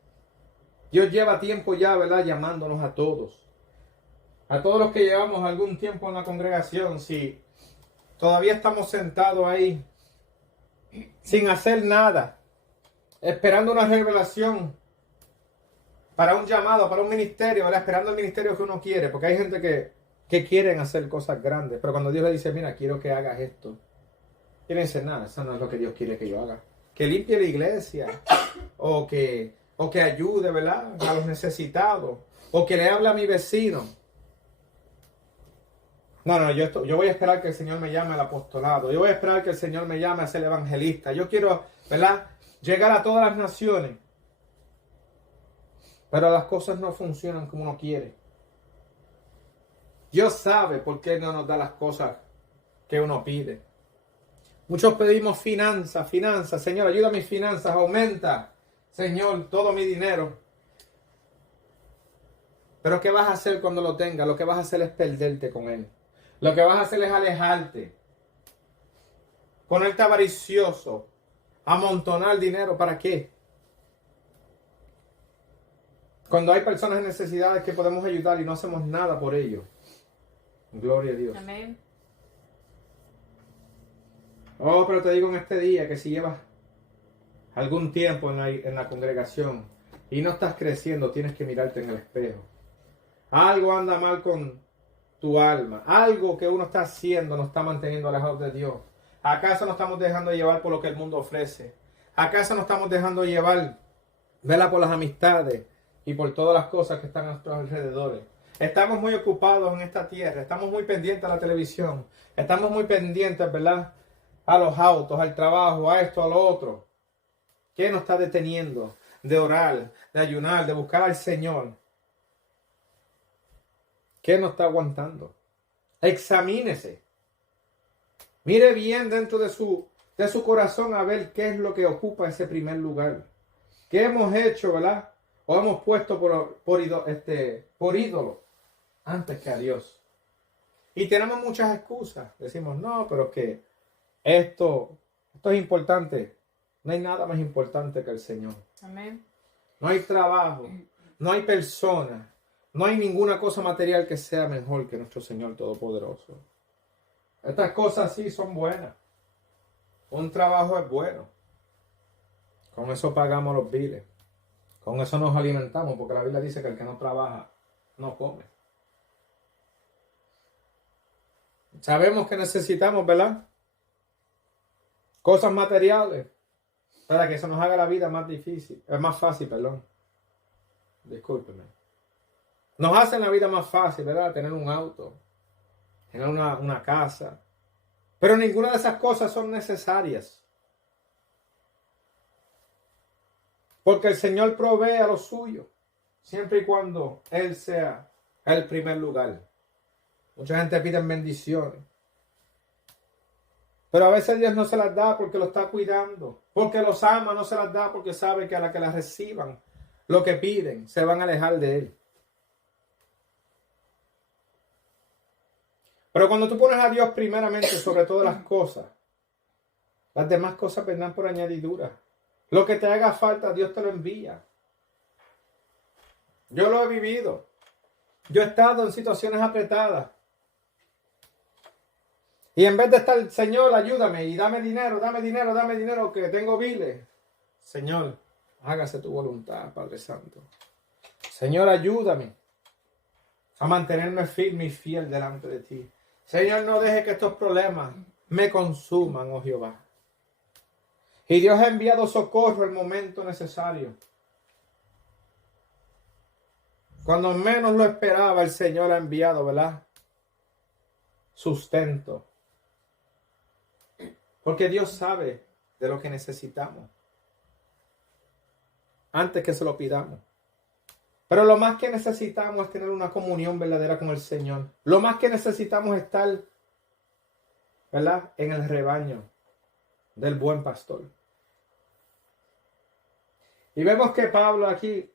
Dios lleva tiempo ya, ¿verdad?, llamándonos a todos. A todos los que llevamos algún tiempo en la congregación, si todavía estamos sentados ahí sin hacer nada, esperando una revelación para un llamado, para un ministerio, ¿verdad?, esperando el ministerio que uno quiere, porque hay gente que quieren hacer cosas grandes, pero cuando Dios le dice, mira, quiero que hagas esto, quieren decir, nada, eso no es lo que Dios quiere que yo haga. Que limpie la iglesia, o que ayude, ¿verdad?, a los necesitados, o que le hable a mi vecino. No, yo voy a esperar que el Señor me llame al apostolado. Yo voy a esperar que el Señor me llame a ser evangelista. Yo quiero, ¿verdad?, llegar a todas las naciones. Pero las cosas no funcionan como uno quiere. Dios sabe por qué no nos da las cosas que uno pide. Muchos pedimos finanzas. Señor, ayuda a mis finanzas, aumenta, Señor, todo mi dinero. Pero ¿qué vas a hacer cuando lo tengas? Lo que vas a hacer es perderte con Él. Lo que vas a hacer es alejarte. Ponerte avaricioso. Amontonar dinero. ¿Para qué? Cuando hay personas en necesidades que podemos ayudar y no hacemos nada por ello. Gloria a Dios. Amén. Oh, pero te digo en este día que si llevas algún tiempo en la congregación y no estás creciendo, tienes que mirarte en el espejo. Algo anda mal con tu alma. Algo que uno está haciendo nos está manteniendo alejados de Dios. ¿Acaso nos estamos dejando llevar por lo que el mundo ofrece? ¿Acaso nos estamos dejando llevar, vela, por las amistades y por todas las cosas que están a nuestros alrededores? Estamos muy ocupados en esta tierra. Estamos muy pendientes a la televisión. Estamos muy pendientes, ¿verdad?, a los autos, al trabajo, a esto, a lo otro. ¿Qué nos está deteniendo de orar, de ayunar, de buscar al Señor? ¿Qué nos está aguantando? Examínese. Mire bien dentro de su corazón a ver qué es lo que ocupa ese primer lugar. ¿Qué hemos hecho, verdad? O hemos puesto por ídolo antes que a Dios. Y tenemos muchas excusas. Decimos, no, pero que esto es importante. No hay nada más importante que el Señor. Amén. No hay trabajo, no hay persona, no hay ninguna cosa material que sea mejor que nuestro Señor Todopoderoso. Estas cosas sí son buenas. Un trabajo es bueno. Con eso pagamos los biles. Con eso nos alimentamos, porque la Biblia dice que el que no trabaja no come. Sabemos que necesitamos, ¿verdad?, cosas materiales para que eso nos haga la vida más difícil, más fácil, perdón. Discúlpeme. Nos hacen la vida más fácil, ¿verdad? Tener un auto, tener una casa. Pero ninguna de esas cosas son necesarias. Porque el Señor provee a lo suyo, siempre y cuando Él sea el primer lugar. Mucha gente pide bendiciones. Pero a veces Dios no se las da porque lo está cuidando. Porque los ama, no se las da porque sabe que a la que las reciban, lo que piden, se van a alejar de Él. Pero cuando tú pones a Dios primeramente sobre todas las cosas, las demás cosas vendrán por añadidura. Lo que te haga falta, Dios te lo envía. Yo lo he vivido. Yo he estado en situaciones apretadas. Y en vez de estar, Señor, ayúdame y dame dinero, que tengo biles. Señor, hágase tu voluntad, Padre Santo. Señor, ayúdame a mantenerme firme y fiel delante de ti. Señor, no deje que estos problemas me consuman, oh Jehová. Y Dios ha enviado socorro en el momento necesario. Cuando menos lo esperaba, el Señor ha enviado, ¿verdad? Sustento. Porque Dios sabe de lo que necesitamos antes que se lo pidamos. Pero lo más que necesitamos es tener una comunión verdadera con el Señor. Lo más que necesitamos es estar, ¿verdad?, en el rebaño del buen pastor. Y vemos que Pablo aquí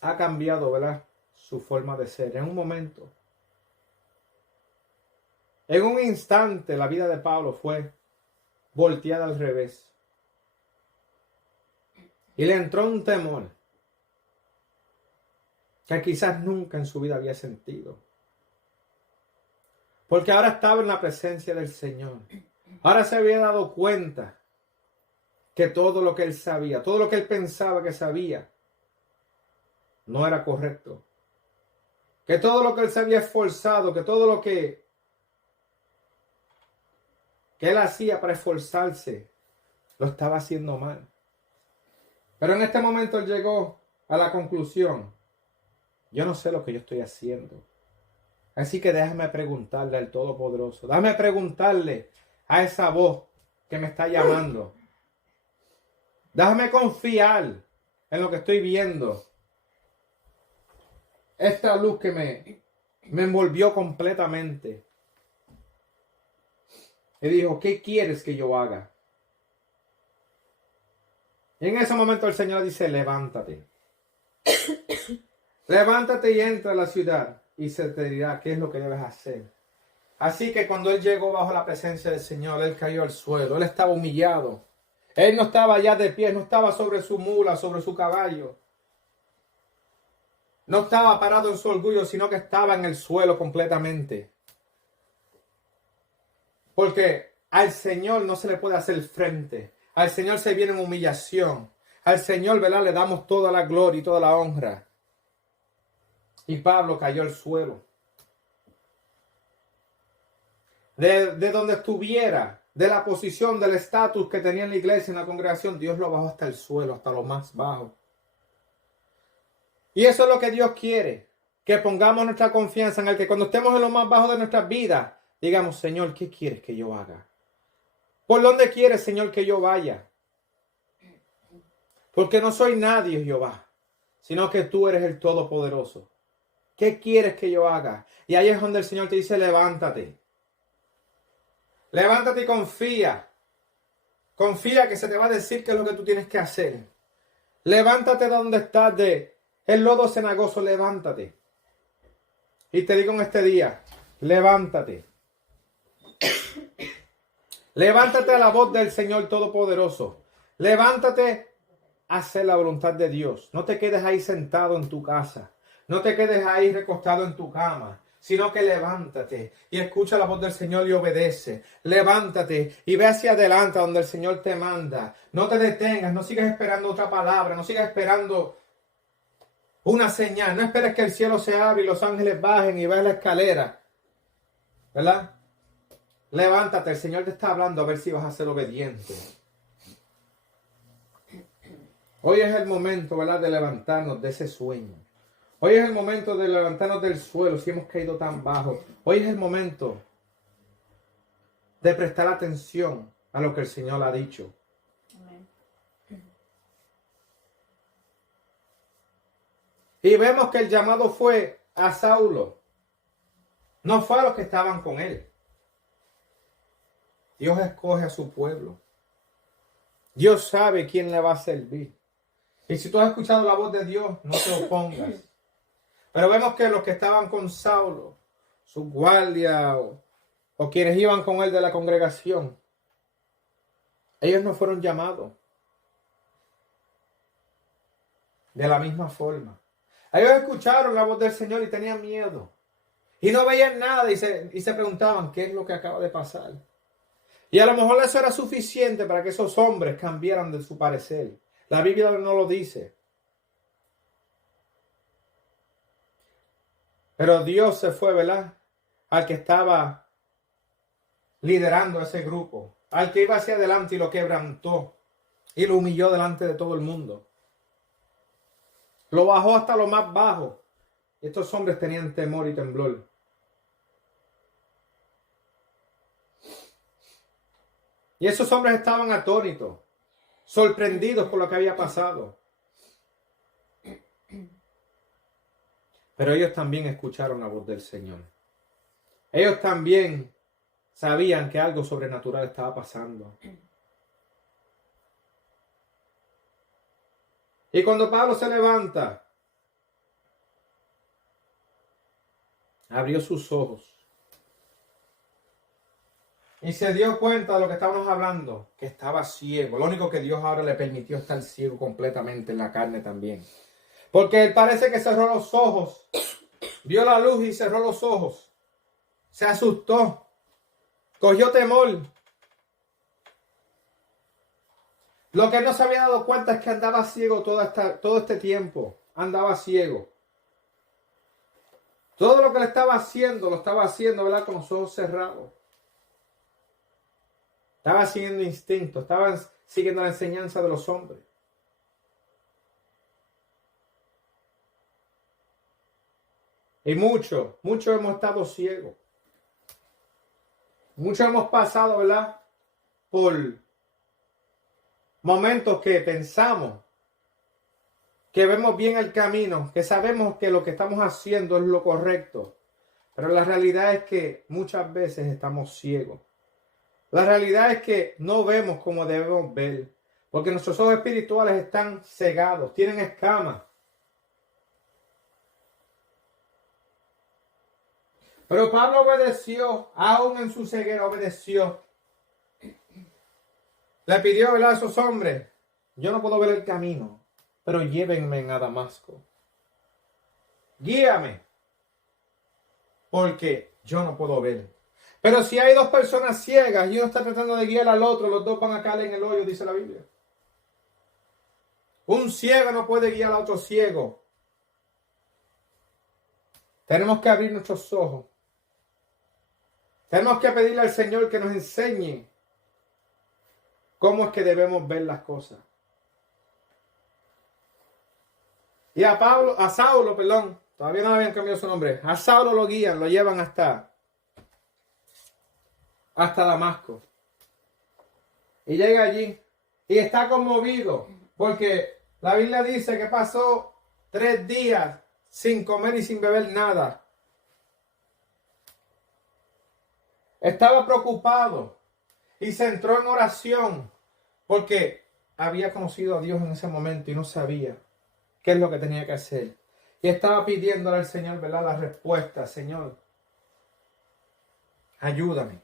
ha cambiado, ¿verdad?, su forma de ser. En un momento, en un instante, la vida de Pablo fue volteada al revés. Y le entró un temor que quizás nunca en su vida había sentido. Porque ahora estaba en la presencia del Señor. Ahora se había dado cuenta que todo lo que él sabía, todo lo que él pensaba que sabía, no era correcto. Que todo lo que él se había esforzado, que todo lo que él hacía para esforzarse, lo estaba haciendo mal. Pero en este momento él llegó a la conclusión: yo no sé lo que yo estoy haciendo. Así que déjame preguntarle al Todopoderoso. Déjame preguntarle a esa voz que me está llamando. Déjame confiar en lo que estoy viendo. Esta luz que me envolvió completamente. Y dijo: ¿qué quieres que yo haga? Y en ese momento el Señor dice: levántate. Levántate y entra a la ciudad y se te dirá qué es lo que debes hacer. Así que cuando él llegó bajo la presencia del Señor, él cayó al suelo, él estaba humillado. Él no estaba ya de pie, no estaba sobre su mula, sobre su caballo. No estaba parado en su orgullo, sino que estaba en el suelo completamente. Porque al Señor no se le puede hacer frente. Al Señor se viene en humillación. Al Señor, ¿verdad?, le damos toda la gloria y toda la honra. Y Pablo cayó al suelo. De donde estuviera, de la posición, del estatus que tenía en la iglesia, en la congregación, Dios lo bajó hasta el suelo, hasta lo más bajo. Y eso es lo que Dios quiere, que pongamos nuestra confianza en Él, que cuando estemos en lo más bajo de nuestras vidas, digamos: Señor, ¿qué quieres que yo haga? ¿Por dónde quieres, Señor, que yo vaya? Porque no soy nadie, Jehová, sino que tú eres el Todopoderoso. ¿Qué quieres que yo haga? Y ahí es donde el Señor te dice: levántate. Levántate y confía. Confía que se te va a decir qué es lo que tú tienes que hacer. Levántate de donde estás, de el lodo cenagoso, levántate. Y te digo en este día: levántate. Levántate a la voz del Señor Todopoderoso. Levántate a hacer la voluntad de Dios. No te quedes ahí sentado en tu casa. No te quedes ahí recostado en tu cama, sino que levántate y escucha la voz del Señor y obedece. Levántate y ve hacia adelante donde el Señor te manda. No te detengas, no sigas esperando otra palabra, no sigas esperando una señal. No esperes que el cielo se abra y los ángeles bajen y veas la escalera, ¿verdad? Levántate, el Señor te está hablando, a ver si vas a ser obediente. Hoy es el momento, ¿verdad?, de levantarnos de ese sueño. Hoy es el momento de levantarnos del suelo si hemos caído tan bajo. Hoy es el momento de prestar atención a lo que el Señor ha dicho. Amén. Y vemos que el llamado fue a Saulo. No fue a los que estaban con él. Dios escoge a su pueblo. Dios sabe quién le va a servir. Y si tú has escuchado la voz de Dios, no te opongas. Pero vemos que los que estaban con Saulo, su guardia o quienes iban con él de la congregación, ellos no fueron llamados de la misma forma. Ellos escucharon la voz del Señor y tenían miedo. Y no veían nada y se preguntaban, ¿qué es lo que acaba de pasar? Y a lo mejor eso era suficiente para que esos hombres cambiaran de su parecer. La Biblia no lo dice. Pero Dios se fue, ¿verdad? Al que estaba liderando ese grupo. Al que iba hacia adelante y lo quebrantó. Y lo humilló delante de todo el mundo. Lo bajó hasta lo más bajo. Estos hombres tenían temor y temblor. Y esos hombres estaban atónitos, sorprendidos por lo que había pasado. Pero ellos también escucharon la voz del Señor. Ellos también sabían que algo sobrenatural estaba pasando. Y cuando Pablo se levanta, abrió sus ojos y se dio cuenta de lo que estábamos hablando, que estaba ciego. Lo único que Dios ahora le permitió estar ciego completamente en la carne también. Porque él parece que cerró los ojos, vio la luz y cerró los ojos. Se asustó, cogió temor. Lo que él no se había dado cuenta es que andaba ciego todo este tiempo. Andaba ciego. Todo lo que le estaba haciendo, lo estaba haciendo, ¿verdad? Con los ojos cerrados. Estaba siguiendo instintos, estaba siguiendo la enseñanza de los hombres. Y muchos hemos estado ciegos. Muchos hemos pasado, ¿verdad? Por momentos que pensamos que vemos bien el camino, que sabemos que lo que estamos haciendo es lo correcto. Pero la realidad es que muchas veces estamos ciegos. La realidad es que no vemos como debemos ver, porque nuestros ojos espirituales están cegados, tienen escamas. Pero Pablo obedeció, aún en su ceguera obedeció. Le pidió, ¿verdad?, a esos hombres, yo no puedo ver el camino, pero llévenme a Damasco. Guíame, porque yo no puedo ver. Pero si hay dos personas ciegas y uno está tratando de guiar al otro, los dos van a caer en el hoyo, dice la Biblia. Un ciego no puede guiar a otro ciego. Tenemos que abrir nuestros ojos. Tenemos que pedirle al Señor que nos enseñe cómo es que debemos ver las cosas. Y a Saulo, todavía no habían cambiado su nombre. A Saulo lo guían, lo llevan hasta Damasco. Y llega allí y está conmovido porque la Biblia dice que pasó 3 días sin comer y sin beber nada. Estaba preocupado y se entró en oración porque había conocido a Dios en ese momento y no sabía qué es lo que tenía que hacer. Y estaba pidiéndole al Señor, ¿verdad?, la respuesta. Señor, ayúdame.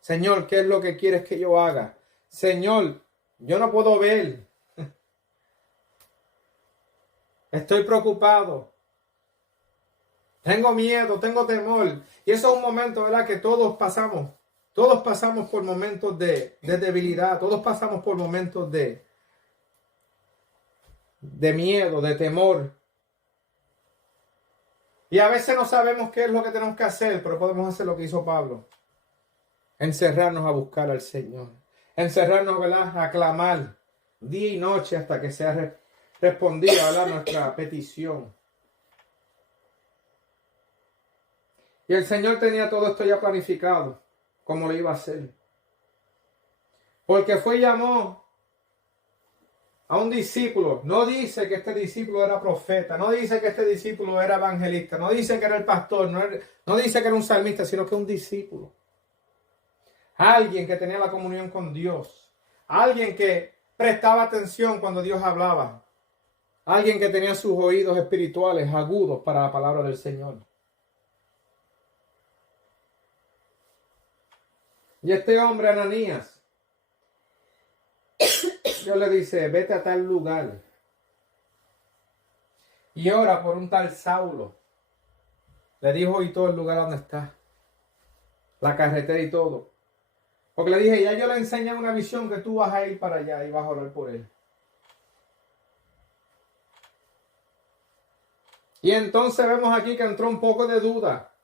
Señor, ¿qué es lo que quieres que yo haga? Señor, yo no puedo ver. Estoy preocupado. Tengo miedo, tengo temor. Y eso es un momento, ¿verdad?, que todos pasamos. Todos pasamos por momentos de debilidad. Todos pasamos por momentos de miedo, de temor. Y a veces no sabemos qué es lo que tenemos que hacer, pero podemos hacer lo que hizo Pablo. Encerrarnos a buscar al Señor. Encerrarnos, ¿verdad?, a clamar día y noche hasta que sea respondida, ¿verdad?, nuestra petición. Y el Señor tenía todo esto ya planificado, como lo iba a hacer. Porque fue y llamó a un discípulo. No dice que este discípulo era profeta, no dice que este discípulo era evangelista, no dice que era el pastor, no dice que era un salmista, sino que un discípulo. Alguien que tenía la comunión con Dios. Alguien que prestaba atención cuando Dios hablaba. Alguien que tenía sus oídos espirituales agudos para la palabra del Señor. Y este hombre, Ananías, Dios le dice, vete a tal lugar y ora por un tal Saulo. Le dijo y todo el lugar donde está. La carretera y todo. Porque le dije, ya yo le enseñé una visión que tú vas a ir para allá y vas a orar por él. Y entonces vemos aquí que entró un poco de duda.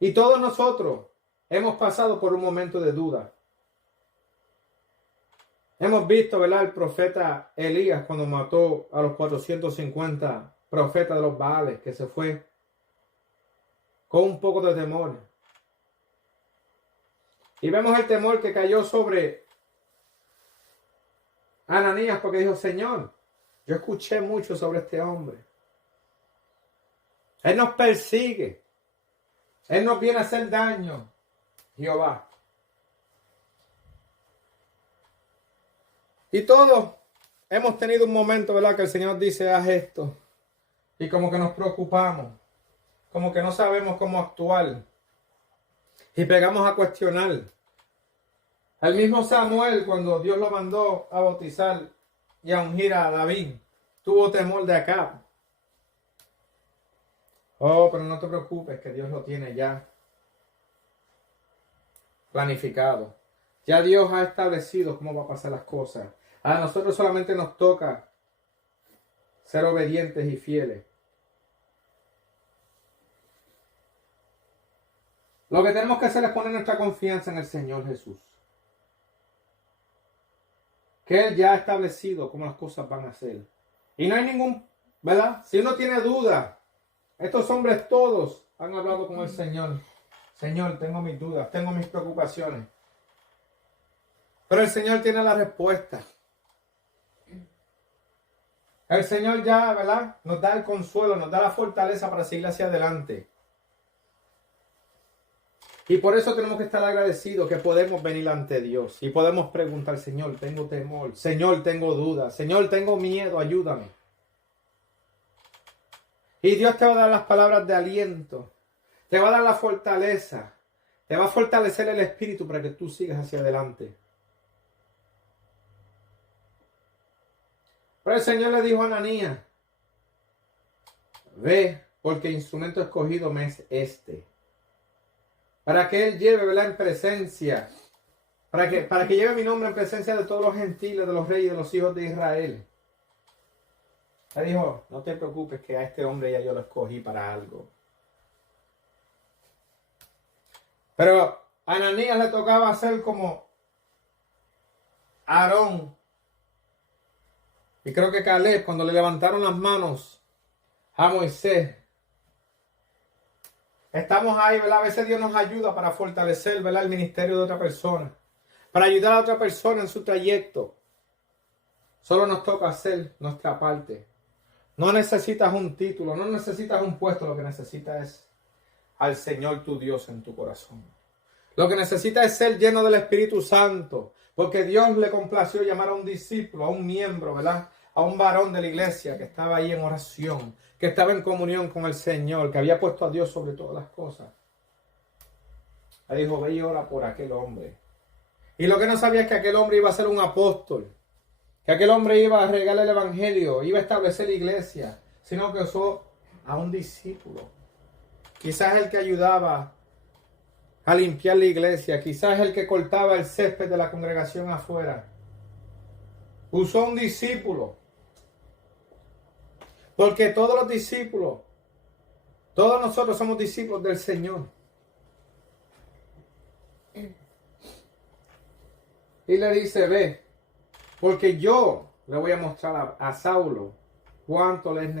Y todos nosotros hemos pasado por un momento de duda. Hemos visto, ¿verdad?, el profeta Elías cuando mató a los 450 profetas de los Baales, que se fue con un poco de temor. Y vemos el temor que cayó sobre Ananías porque dijo, Señor, yo escuché mucho sobre este hombre. Él nos persigue. Él nos viene a hacer daño, Jehová. Y todos hemos tenido un momento, ¿verdad?, que el Señor dice, haz esto. Y como que nos preocupamos. Como que no sabemos cómo actuar. Y pegamos a cuestionar. El mismo Samuel, cuando Dios lo mandó a bautizar y a ungir a David, tuvo temor de Acab. Oh, pero no te preocupes, que Dios lo tiene ya planificado. Ya Dios ha establecido cómo va a pasar las cosas. A nosotros solamente nos toca ser obedientes y fieles. Lo que tenemos que hacer es poner nuestra confianza en el Señor Jesús. Que Él ya ha establecido cómo las cosas van a ser. Y no hay ningún, ¿verdad? Si uno tiene duda, estos hombres todos han hablado con el Señor. Señor, tengo mis dudas, tengo mis preocupaciones. Pero el Señor tiene la respuesta. El Señor ya, ¿verdad?, nos da el consuelo, nos da la fortaleza para seguir hacia adelante. Y por eso tenemos que estar agradecidos que podemos venir ante Dios y podemos preguntar, Señor, tengo temor, Señor, tengo dudas, Señor, tengo miedo, ayúdame. Y Dios te va a dar las palabras de aliento, te va a dar la fortaleza, te va a fortalecer el espíritu para que tú sigas hacia adelante. Pero el Señor le dijo a Ananías, ve, porque instrumento escogido me es este. Para que Él lleve, ¿verdad?, en presencia, para que lleve mi nombre en presencia de todos los gentiles, de los reyes, de los hijos de Israel. Le dijo, no te preocupes que a este hombre ya yo lo escogí para algo. Pero a Ananías le tocaba hacer como Aarón. Y creo que Caleb, cuando le levantaron las manos a Moisés. Estamos ahí, ¿verdad? A veces Dios nos ayuda para fortalecer, ¿verdad?, el ministerio de otra persona. Para ayudar a otra persona en su trayecto. Solo nos toca hacer nuestra parte. No necesitas un título, no necesitas un puesto. Lo que necesitas es al Señor tu Dios en tu corazón. Lo que necesitas es ser lleno del Espíritu Santo. Porque Dios le complació llamar a un discípulo, a un miembro, ¿verdad?, a un varón de la iglesia que estaba ahí en oración, que estaba en comunión con el Señor, que había puesto a Dios sobre todas las cosas. Le dijo, ve y ora por aquel hombre. Y lo que no sabía es que aquel hombre iba a ser un apóstol, que aquel hombre iba a regar el evangelio, iba a establecer la iglesia, sino que usó a un discípulo. Quizás el que ayudaba a limpiar la iglesia, quizás el que cortaba el césped de la congregación afuera. Usó un discípulo. Porque todos los discípulos, todos nosotros somos discípulos del Señor. Y le dice, ve, porque yo le voy a mostrar a Saulo cuánto le es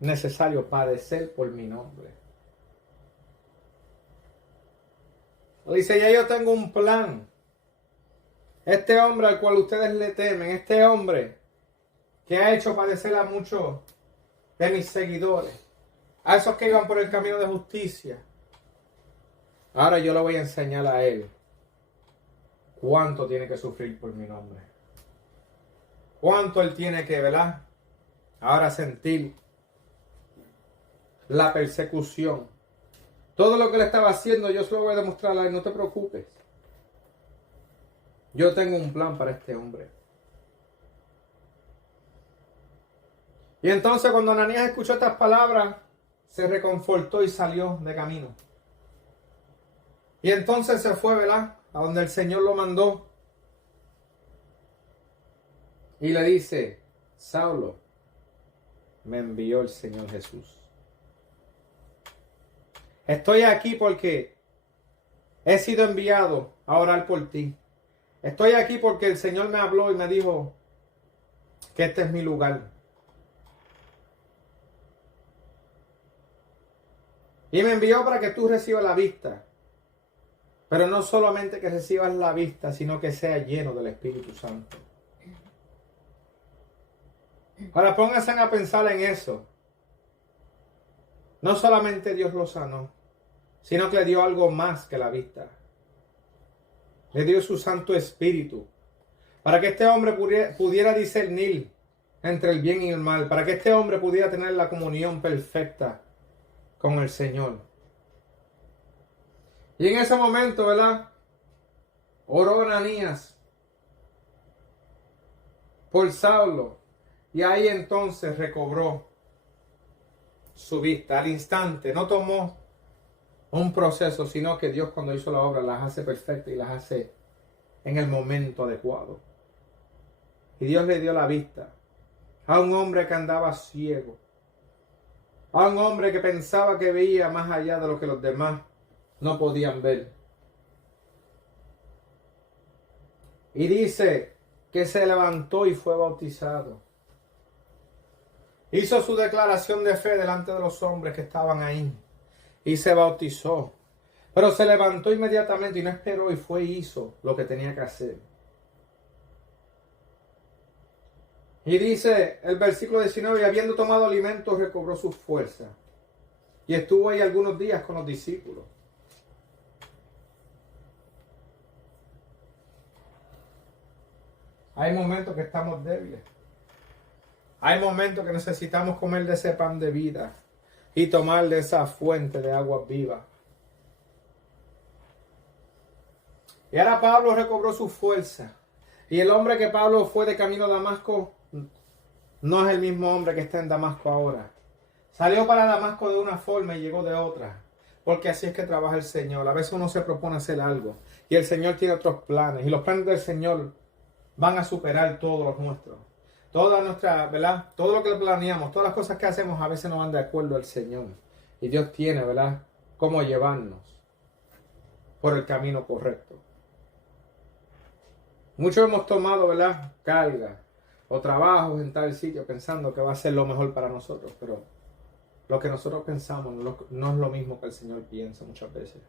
necesario padecer por mi nombre. Le dice, ya yo tengo un plan. Este hombre al cual ustedes le temen, este hombre que ha hecho padecer a muchos de mis seguidores, a esos que iban por el camino de justicia. Ahora yo le voy a enseñar a él cuánto tiene que sufrir por mi nombre. Cuánto él tiene que, ¿verdad?, ahora sentir la persecución. Todo lo que le estaba haciendo yo se lo voy a demostrar a él, no te preocupes. Yo tengo un plan para este hombre. Y entonces cuando Ananías escuchó estas palabras, se reconfortó y salió de camino. Y entonces se fue, ¿verdad?, a donde el Señor lo mandó. Y le dice: Saulo, me envió el Señor Jesús. Estoy aquí porque he sido enviado a orar por ti. Estoy aquí porque el Señor me habló y me dijo que este es mi lugar. Y me envió para que tú recibas la vista. Pero no solamente que recibas la vista, sino que sea lleno del Espíritu Santo. Ahora pónganse a pensar en eso. No solamente Dios lo sanó, sino que le dio algo más que la vista. Le dio su Santo Espíritu. Para que este hombre pudiera discernir entre el bien y el mal. Para que este hombre pudiera tener la comunión perfecta con el Señor. Y en ese momento, ¿verdad?, oró Ananías por Saulo. Y ahí entonces recobró su vista al instante. No tomó un proceso, sino que Dios, cuando hizo la obra, las hace perfectas y las hace en el momento adecuado. Y Dios le dio la vista a un hombre que andaba ciego, a un hombre que pensaba que veía más allá de lo que los demás no podían ver. Y dice que se levantó y fue bautizado. Hizo su declaración de fe delante de los hombres que estaban ahí. Y se bautizó. Pero se levantó inmediatamente y no esperó y fue y hizo lo que tenía que hacer. Y dice el versículo 19, y habiendo tomado alimento recobró su fuerza. Y estuvo ahí algunos días con los discípulos. Hay momentos que estamos débiles. Hay momentos que necesitamos comer de ese pan de vida y tomar de esa fuente de agua viva. Y ahora Pablo recobró su fuerza. Y el hombre que Pablo fue de camino a Damasco no es el mismo hombre que está en Damasco ahora. Salió para Damasco de una forma y llegó de otra. Porque así es que trabaja el Señor. A veces uno se propone hacer algo y el Señor tiene otros planes. Y los planes del Señor van a superar todos los nuestros. Toda nuestra, ¿verdad? Todo lo que planeamos, todas las cosas que hacemos a veces no van de acuerdo al Señor. Y Dios tiene, ¿verdad?, cómo llevarnos por el camino correcto. Muchos hemos tomado, ¿verdad?, carga o trabajos en tal sitio pensando que va a ser lo mejor para nosotros. Pero lo que nosotros pensamos no es lo mismo que el Señor piensa muchas veces.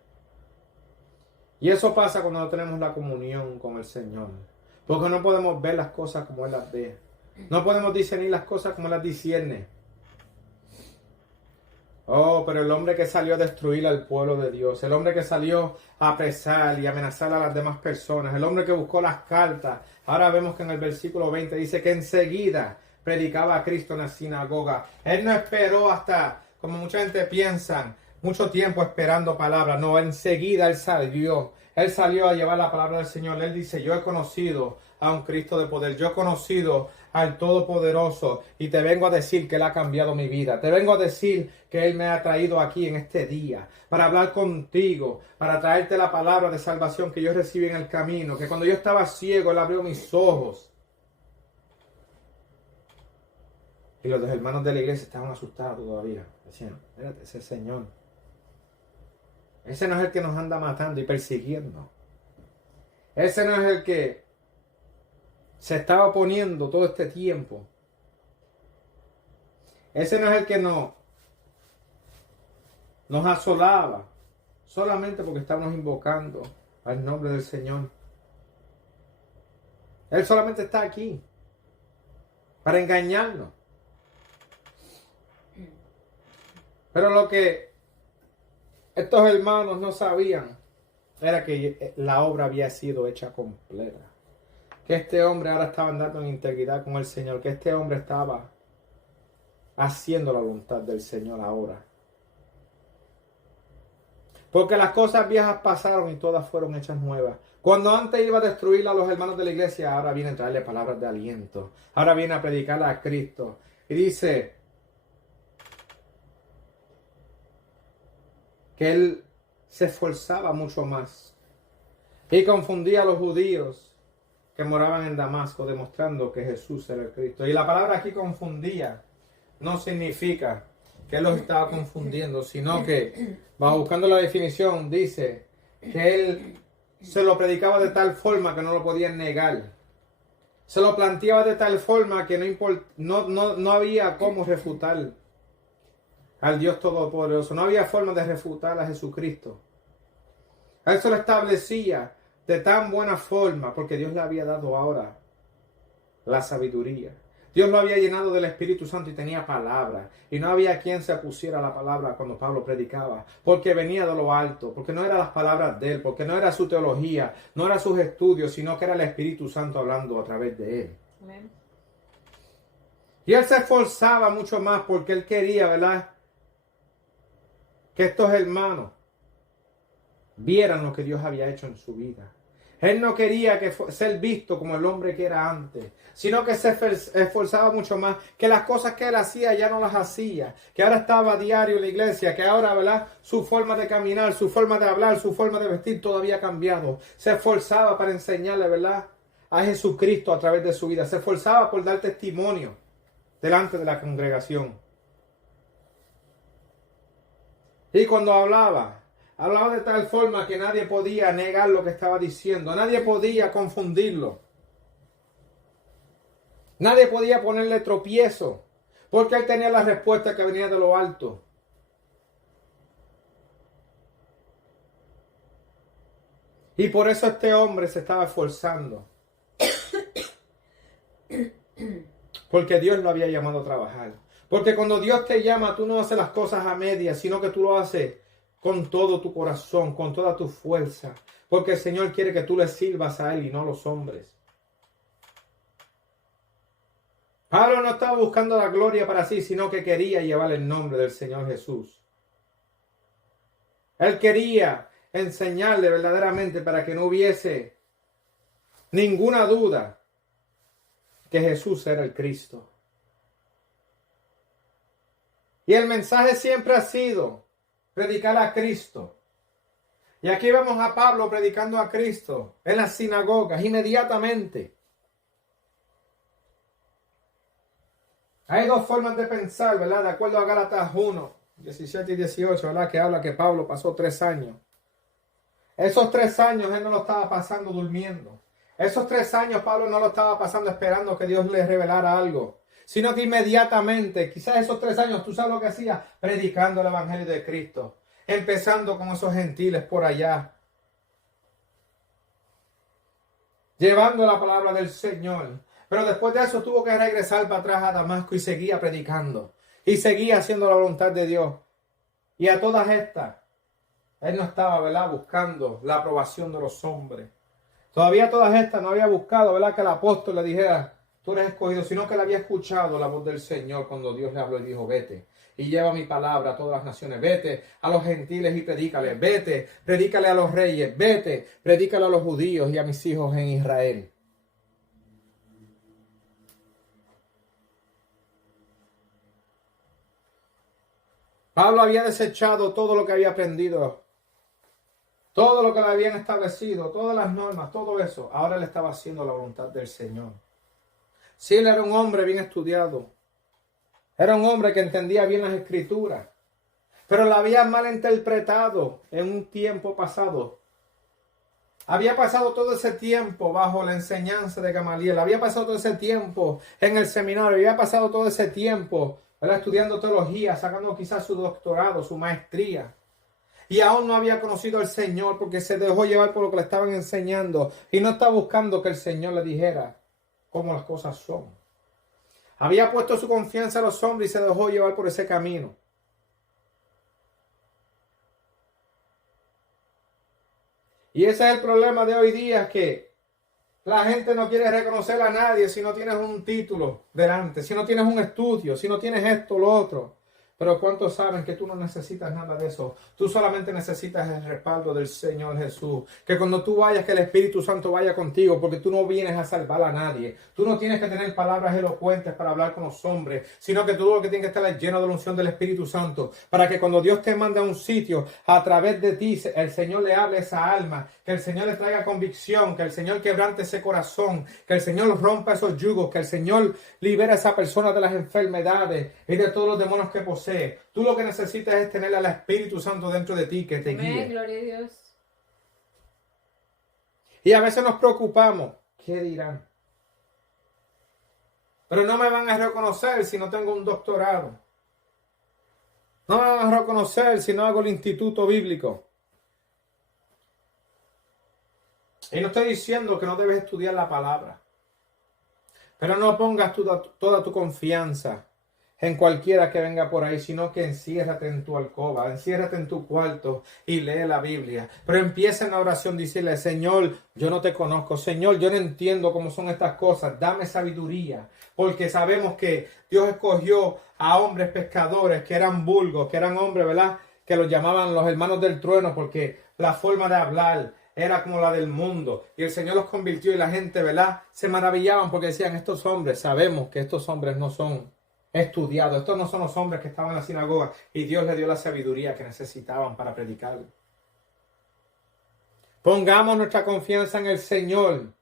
Y eso pasa cuando no tenemos la comunión con el Señor. Porque no podemos ver las cosas como Él las ve. No podemos discernir las cosas como Él las discierne. Oh, pero el hombre que salió a destruir al pueblo de Dios, el hombre que salió a apresar y amenazar a las demás personas, el hombre que buscó las cartas, ahora vemos que en el versículo 20 dice que enseguida predicaba a Cristo en la sinagoga. Él no esperó hasta, como mucha gente piensa, mucho tiempo esperando palabras. No, enseguida Él salió a llevar la palabra del Señor. Él dice: yo he conocido a un Cristo de poder, yo he conocido al Todopoderoso y te vengo a decir que Él ha cambiado mi vida. Te vengo a decir que Él me ha traído aquí en este día para hablar contigo, para traerte la palabra de salvación que yo recibí en el camino, que cuando yo estaba ciego Él abrió mis ojos. Y los hermanos de la iglesia estaban asustados todavía. Decían: espérate, ese Señor, ese no es el que nos anda matando y persiguiendo. Ese no es el que se estaba oponiendo todo este tiempo. Ese no es el que nos asolaba solamente porque estábamos invocando al nombre del Señor. Él solamente está aquí para engañarnos. Pero lo que estos hermanos no sabían era que la obra había sido hecha completa. Que este hombre ahora estaba andando en integridad con el Señor. Que este hombre estaba haciendo la voluntad del Señor ahora. Porque las cosas viejas pasaron y todas fueron hechas nuevas. Cuando antes iba a destruir a los hermanos de la iglesia, ahora viene a traerle palabras de aliento. Ahora viene a predicarle a Cristo. Y dice: que él se esforzaba mucho más y confundía a los judíos que moraban en Damasco, demostrando que Jesús era el Cristo. Y la palabra aquí confundía no significa que él los estaba confundiendo, sino que, buscando la definición, dice que él se lo predicaba de tal forma que no lo podían negar. Se lo planteaba de tal forma que no había cómo refutar al Dios Todopoderoso. No había forma de refutar a Jesucristo. A eso lo establecía de tan buena forma, porque Dios le había dado ahora la sabiduría. Dios lo había llenado del Espíritu Santo y tenía palabra. Y no había quien se opusiera a la palabra cuando Pablo predicaba. Porque venía de lo alto. Porque no eran las palabras de él. Porque no era su teología. No era sus estudios. Sino que era el Espíritu Santo hablando a través de él. Amén. Y él se esforzaba mucho más porque él quería, ¿verdad?, que estos hermanos vieran lo que Dios había hecho en su vida. Él no quería ser visto como el hombre que era antes, sino que se esforzaba mucho más, que las cosas que él hacía ya no las hacía, que ahora estaba a diario en la iglesia, que ahora, ¿verdad?, su forma de caminar, su forma de hablar, su forma de vestir todo había cambiado. Se esforzaba para enseñarle, ¿verdad?, a Jesucristo a través de su vida. Se esforzaba por dar testimonio delante de la congregación. Y cuando hablaba de tal forma que nadie podía negar lo que estaba diciendo. Nadie podía confundirlo. Nadie podía ponerle tropiezo. Porque él tenía la respuesta que venía de lo alto. Y por eso este hombre se estaba esforzando. Porque Dios lo había llamado a trabajar. Porque cuando Dios te llama, tú no haces las cosas a medias, sino que tú lo haces con todo tu corazón, con toda tu fuerza. Porque el Señor quiere que tú le sirvas a Él y no a los hombres. Pablo no estaba buscando la gloria para sí, sino que quería llevar el nombre del Señor Jesús. Él quería enseñarle verdaderamente para que no hubiese ninguna duda que Jesús era el Cristo. Y el mensaje siempre ha sido predicar a Cristo. Y aquí vemos a Pablo predicando a Cristo en las sinagogas inmediatamente. Hay dos formas de pensar, ¿verdad? De acuerdo a Gálatas 1, 17 y 18, ¿verdad? Que habla que Pablo pasó 3 años. Esos 3 años él no lo estaba pasando durmiendo. Esos 3 años Pablo no lo estaba pasando esperando que Dios le revelara algo. Sino que inmediatamente, quizás esos 3 años, tú sabes lo que hacía, predicando el Evangelio de Cristo. Empezando con esos gentiles por allá. Llevando la palabra del Señor. Pero después de eso tuvo que regresar para atrás a Damasco y seguía predicando. Y seguía haciendo la voluntad de Dios. Y a todas estas, él no estaba, ¿verdad?, buscando la aprobación de los hombres. Todavía todas estas no había buscado, ¿verdad?, que el apóstol le dijera, tú eres escogido, sino que él había escuchado la voz del Señor cuando Dios le habló y dijo, vete y lleva mi palabra a todas las naciones, vete a los gentiles y predícale, vete, predícale a los reyes, vete, predícale a los judíos y a mis hijos en Israel. Pablo había desechado todo lo que había aprendido, todo lo que le habían establecido, todas las normas, todo eso. Ahora él estaba haciendo la voluntad del Señor. Si él era un hombre bien estudiado, era un hombre que entendía bien las escrituras, pero la había malinterpretado en un tiempo pasado. Había pasado todo ese tiempo bajo la enseñanza de Gamaliel, había pasado todo ese tiempo en el seminario, había pasado todo ese tiempo, ¿verdad?, estudiando teología, sacando quizás su doctorado, su maestría. Y aún no había conocido al Señor porque se dejó llevar por lo que le estaban enseñando y no está buscando que el Señor le dijera cómo las cosas son. Había puesto su confianza en los hombres y se dejó llevar por ese camino. Y ese es el problema de hoy día, que la gente no quiere reconocer a nadie si no tienes un título delante, si no tienes un estudio, si no tienes esto o lo otro. Pero ¿cuántos saben que tú no necesitas nada de eso? Tú solamente necesitas el respaldo del Señor Jesús. Que cuando tú vayas, que el Espíritu Santo vaya contigo, porque tú no vienes a salvar a nadie. Tú no tienes que tener palabras elocuentes para hablar con los hombres, sino que tú lo que tienes que estar es lleno de la unción del Espíritu Santo, para que cuando Dios te manda a un sitio, a través de ti, el Señor le hable a esa alma, que el Señor le traiga convicción, que el Señor quebrante ese corazón, que el Señor rompa esos yugos, que el Señor libere a esa persona de las enfermedades y de todos los demonios que posee. Tú lo que necesitas es tener al Espíritu Santo dentro de ti que te guíe. Gloria a Dios. Y a veces nos preocupamos. ¿Qué dirán? Pero no me van a reconocer si no tengo un doctorado. No me van a reconocer si no hago el instituto bíblico. Y no estoy diciendo que no debes estudiar la palabra. Pero no pongas toda tu confianza en cualquiera que venga por ahí, sino que enciérrate en tu alcoba, enciérrate en tu cuarto y lee la Biblia. Pero empieza en la oración, decirle: Señor, yo no te conozco, Señor, yo no entiendo cómo son estas cosas, dame sabiduría, porque sabemos que Dios escogió a hombres pescadores que eran vulgos, que eran hombres, ¿verdad?, que los llamaban los hermanos del trueno, porque la forma de hablar era como la del mundo, y el Señor los convirtió, y la gente, ¿verdad?, se maravillaban porque decían: estos hombres, sabemos que estos hombres no son estudiados, estos no son los hombres que estaban en la sinagoga, y Dios les dio la sabiduría que necesitaban para predicar. Pongamos nuestra confianza en el Señor,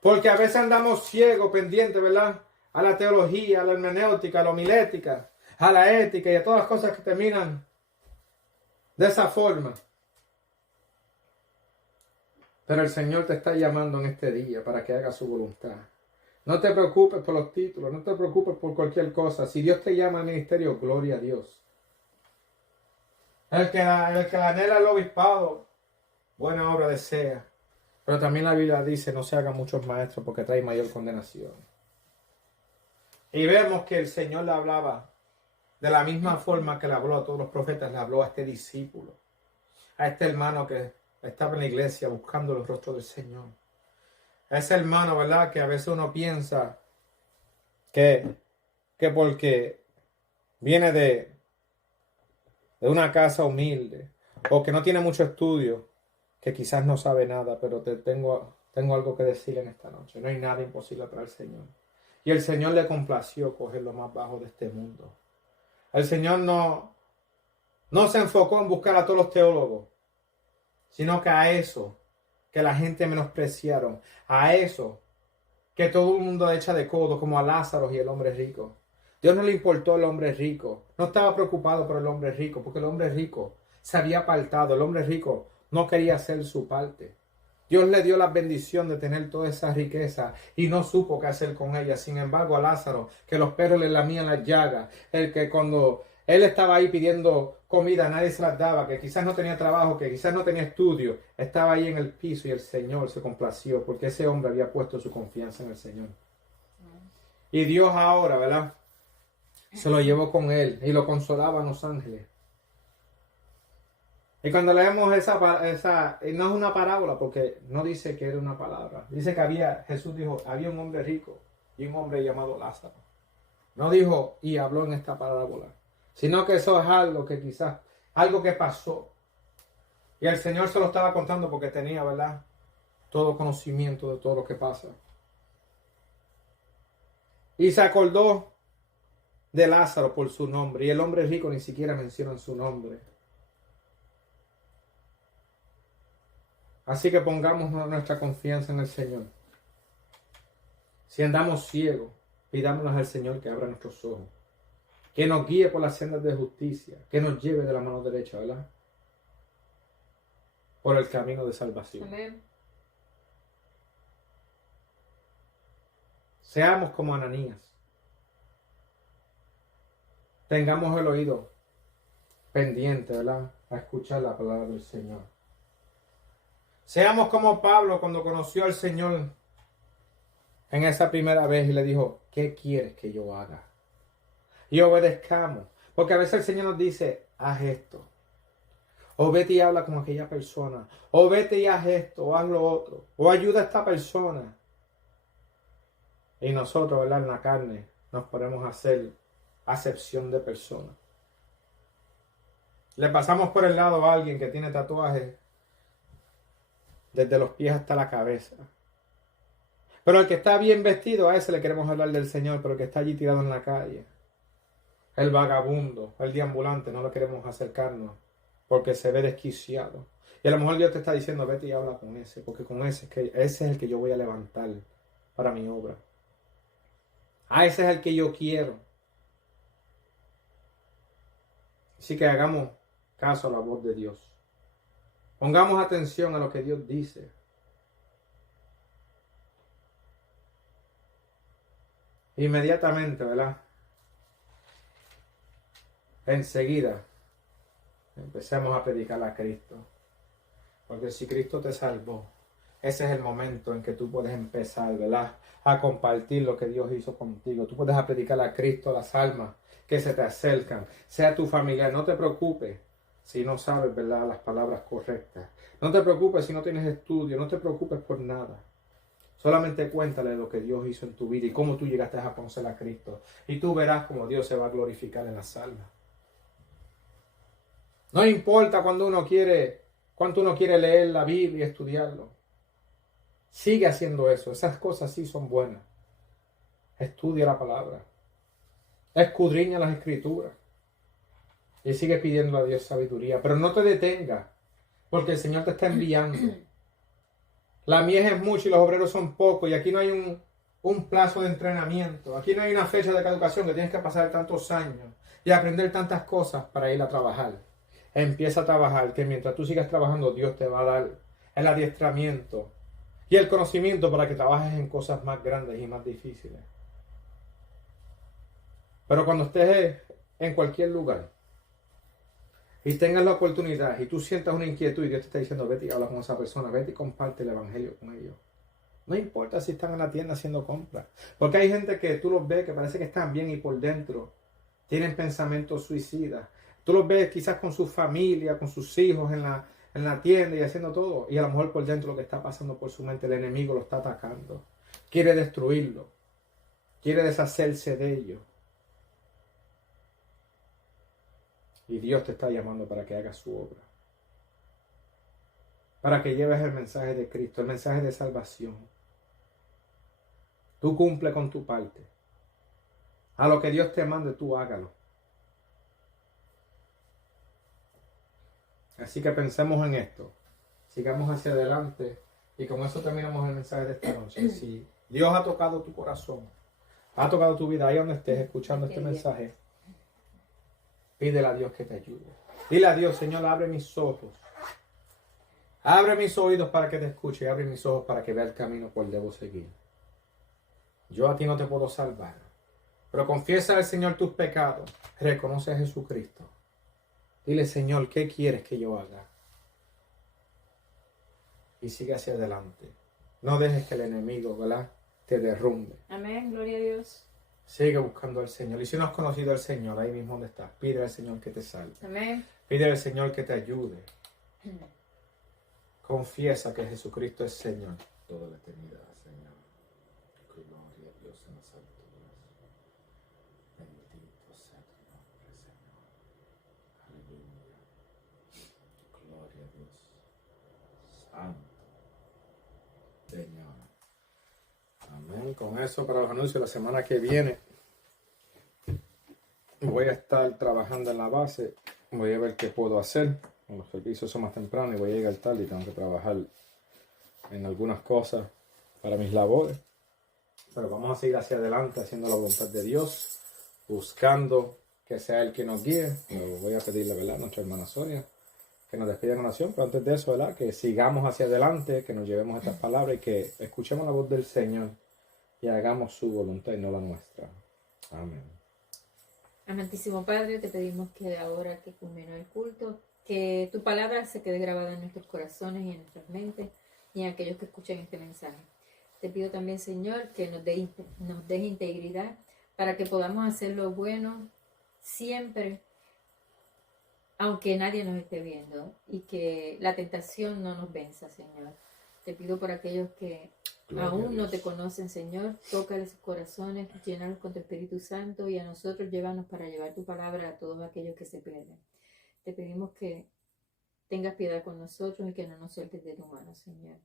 porque a veces andamos ciegos, pendientes, ¿verdad?, a la teología, a la hermenéutica, a la homilética, a la ética y a todas las cosas que terminan de esa forma. Pero el Señor te está llamando en este día para que hagas su voluntad. No te preocupes por los títulos, no te preocupes por cualquier cosa. Si Dios te llama al ministerio, gloria a Dios. El que anhela el obispado, buena obra desea. Pero también la Biblia dice: no se hagan muchos maestros porque trae mayor condenación. Y vemos que el Señor le hablaba de la misma forma que le habló a todos los profetas, le habló a este discípulo, a este hermano que estaba en la iglesia buscando el rostro del Señor. Ese hermano, ¿verdad?, que a veces uno piensa que porque viene de una casa humilde o que no tiene mucho estudio, que quizás no sabe nada, pero tengo algo que decirle en esta noche. No hay nada imposible para el Señor. Y el Señor le complació coger lo más bajo de este mundo. El Señor no se enfocó en buscar a todos los teólogos, sino que a eso que la gente menospreciaron, a eso que todo el mundo echa de codo, como a Lázaro y el hombre rico. Dios no le importó el hombre rico, no estaba preocupado por el hombre rico, porque el hombre rico se había apartado, el hombre rico no quería hacer su parte. Dios le dio la bendición de tener toda esa riqueza y no supo qué hacer con ella. Sin embargo, a Lázaro, que los perros le lamían las llagas, el que cuando él estaba ahí pidiendo comida, nadie se las daba, que quizás no tenía trabajo, que quizás no tenía estudio, estaba ahí en el piso y el Señor se complació porque ese hombre había puesto su confianza en el Señor. Y Dios ahora, ¿verdad?, se lo llevó con él y lo consolaban los ángeles. Y cuando leemos esa, no es una parábola porque no dice que era una palabra. Dice que Jesús dijo, había un hombre rico y un hombre llamado Lázaro. No dijo, y habló en esta parábola, sino que eso es algo que quizás, algo que pasó. Y el Señor se lo estaba contando porque tenía, ¿verdad?, todo conocimiento de todo lo que pasa. Y se acordó de Lázaro por su nombre. Y el hombre rico ni siquiera menciona su nombre. Así que pongamos nuestra confianza en el Señor. Si andamos ciegos, pidámonos al Señor que abra nuestros ojos. Que nos guíe por las sendas de justicia. Que nos lleve de la mano derecha, ¿verdad?, por el camino de salvación. Amén. Seamos como Ananías. Tengamos el oído pendiente, ¿verdad?, a escuchar la palabra del Señor. Seamos como Pablo cuando conoció al Señor en esa primera vez y le dijo, ¿qué quieres que yo haga? Y obedezcamos. Porque a veces el Señor nos dice, haz esto. O vete y habla con aquella persona. O vete y haz esto, o haz lo otro. O ayuda a esta persona. Y nosotros, ¿verdad?, en la carne, nos ponemos a hacer acepción de personas. Le pasamos por el lado a alguien que tiene tatuajes desde los pies hasta la cabeza. Pero el que está bien vestido, a ese le queremos hablar del Señor, pero el que está allí tirado en la calle, el vagabundo, el deambulante, no lo queremos acercarnos porque se ve desquiciado. Y a lo mejor Dios te está diciendo, vete y habla con ese, porque con ese es el que yo voy a levantar para mi obra. Ese es el que yo quiero. Así que hagamos caso a la voz de Dios. Pongamos atención a lo que Dios dice. Inmediatamente, ¿verdad? Enseguida empecemos a predicar a Cristo. Porque si Cristo te salvó, ese es el momento en que tú puedes empezar, ¿verdad?, a compartir lo que Dios hizo contigo. Tú puedes predicar a Cristo a las almas que se te acercan, sea tu familiar. No te preocupes si no sabes, ¿verdad?, las palabras correctas. No te preocupes si no tienes estudio. No te preocupes por nada. Solamente cuéntale lo que Dios hizo en tu vida y cómo tú llegaste a conocer a Cristo. Y tú verás cómo Dios se va a glorificar en las almas. No importa cuánto uno quiere leer la Biblia y estudiarlo. Sigue haciendo eso. Esas cosas sí son buenas. Estudia la palabra. Escudriña las escrituras. Y sigue pidiendo a Dios sabiduría. Pero no te detengas, porque el Señor te está enviando. La mies es mucha y los obreros son pocos. Y aquí no hay un plazo de entrenamiento. Aquí no hay una fecha de caducación que tienes que pasar tantos años y aprender tantas cosas para ir a trabajar. Empieza a trabajar, que mientras tú sigas trabajando, Dios te va a dar el adiestramiento y el conocimiento para que trabajes en cosas más grandes y más difíciles. Pero cuando estés en cualquier lugar y tengas la oportunidad y tú sientas una inquietud y Dios te está diciendo, vete y habla con esa persona, vete y comparte el evangelio con ellos. No importa si están en la tienda haciendo compras. Porque hay gente que tú los ves que parece que están bien y por dentro tienen pensamientos suicidas. Tú los ves quizás con su familia, con sus hijos en la tienda y haciendo todo. Y a lo mejor por dentro lo que está pasando por su mente, el enemigo lo está atacando. Quiere destruirlo. Quiere deshacerse de ellos. Y Dios te está llamando para que hagas su obra. Para que lleves el mensaje de Cristo, el mensaje de salvación. Tú cumple con tu parte. A lo que Dios te mande, tú hágalo. Así que pensemos en esto. Sigamos hacia adelante. Y con eso terminamos el mensaje de esta noche. Si Dios ha tocado tu corazón, ha tocado tu vida, ahí donde estés escuchando este mensaje, pídele a Dios que te ayude. Dile a Dios, Señor, abre mis ojos. Abre mis oídos para que te escuche. Y abre mis ojos para que vea el camino por el debo seguir. Yo a ti no te puedo salvar. Pero confiesa al Señor tus pecados. Reconoce a Jesucristo. Dile, Señor, ¿qué quieres que yo haga? Y sigue hacia adelante. No dejes que el enemigo, ¿verdad?, te derrumbe. Amén, gloria a Dios. Sigue buscando al Señor. Y si no has conocido al Señor, ahí mismo donde estás, pide al Señor que te salve. Amén. Pide al Señor que te ayude. Confiesa que Jesucristo es Señor toda la eternidad, Señor. Gloria a Dios en las alturas. Bendito sea tu nombre, Señor. Aleluya. Gloria a Dios. Santo. Señor. Amén. Con eso, para los anuncios, la semana que viene voy a estar trabajando en la base. Voy a ver qué puedo hacer. Los servicios son más temprano y voy a llegar tarde y tengo que trabajar en algunas cosas para mis labores. Pero vamos a seguir hacia adelante haciendo la voluntad de Dios, buscando que sea Él quien nos guíe. Pero voy a pedirle, ¿verdad?, a nuestra hermana Sonia que nos despida en oración. Pero antes de eso, ¿verdad?, que sigamos hacia adelante, que nos llevemos estas palabras y que escuchemos la voz del Señor y hagamos su voluntad y no la nuestra. Amén. Amantísimo Padre, te pedimos que ahora que culminó el culto, que tu palabra se quede grabada en nuestros corazones y en nuestras mentes y en aquellos que escuchen este mensaje. Te pido también, Señor, que nos des integridad para que podamos hacer lo bueno siempre, aunque nadie nos esté viendo, y que la tentación no nos venza, Señor. Te pido por aquellos que Gloria a aún no Dios. te conocen, Señor. Tócales sus corazones, llénalos con tu Espíritu Santo y a nosotros llévanos para llevar tu palabra a todos aquellos que se pierden. Te pedimos que tengas piedad con nosotros y que no nos sueltes de tu mano, Señor.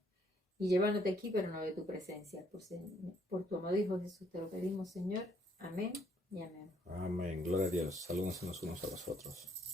Y llévanos de aquí, pero no de tu presencia. Por tu amado Hijo Jesús te lo pedimos, Señor. Amén y amén. Amén. Gloria a Dios. Saludos los unos a los otros.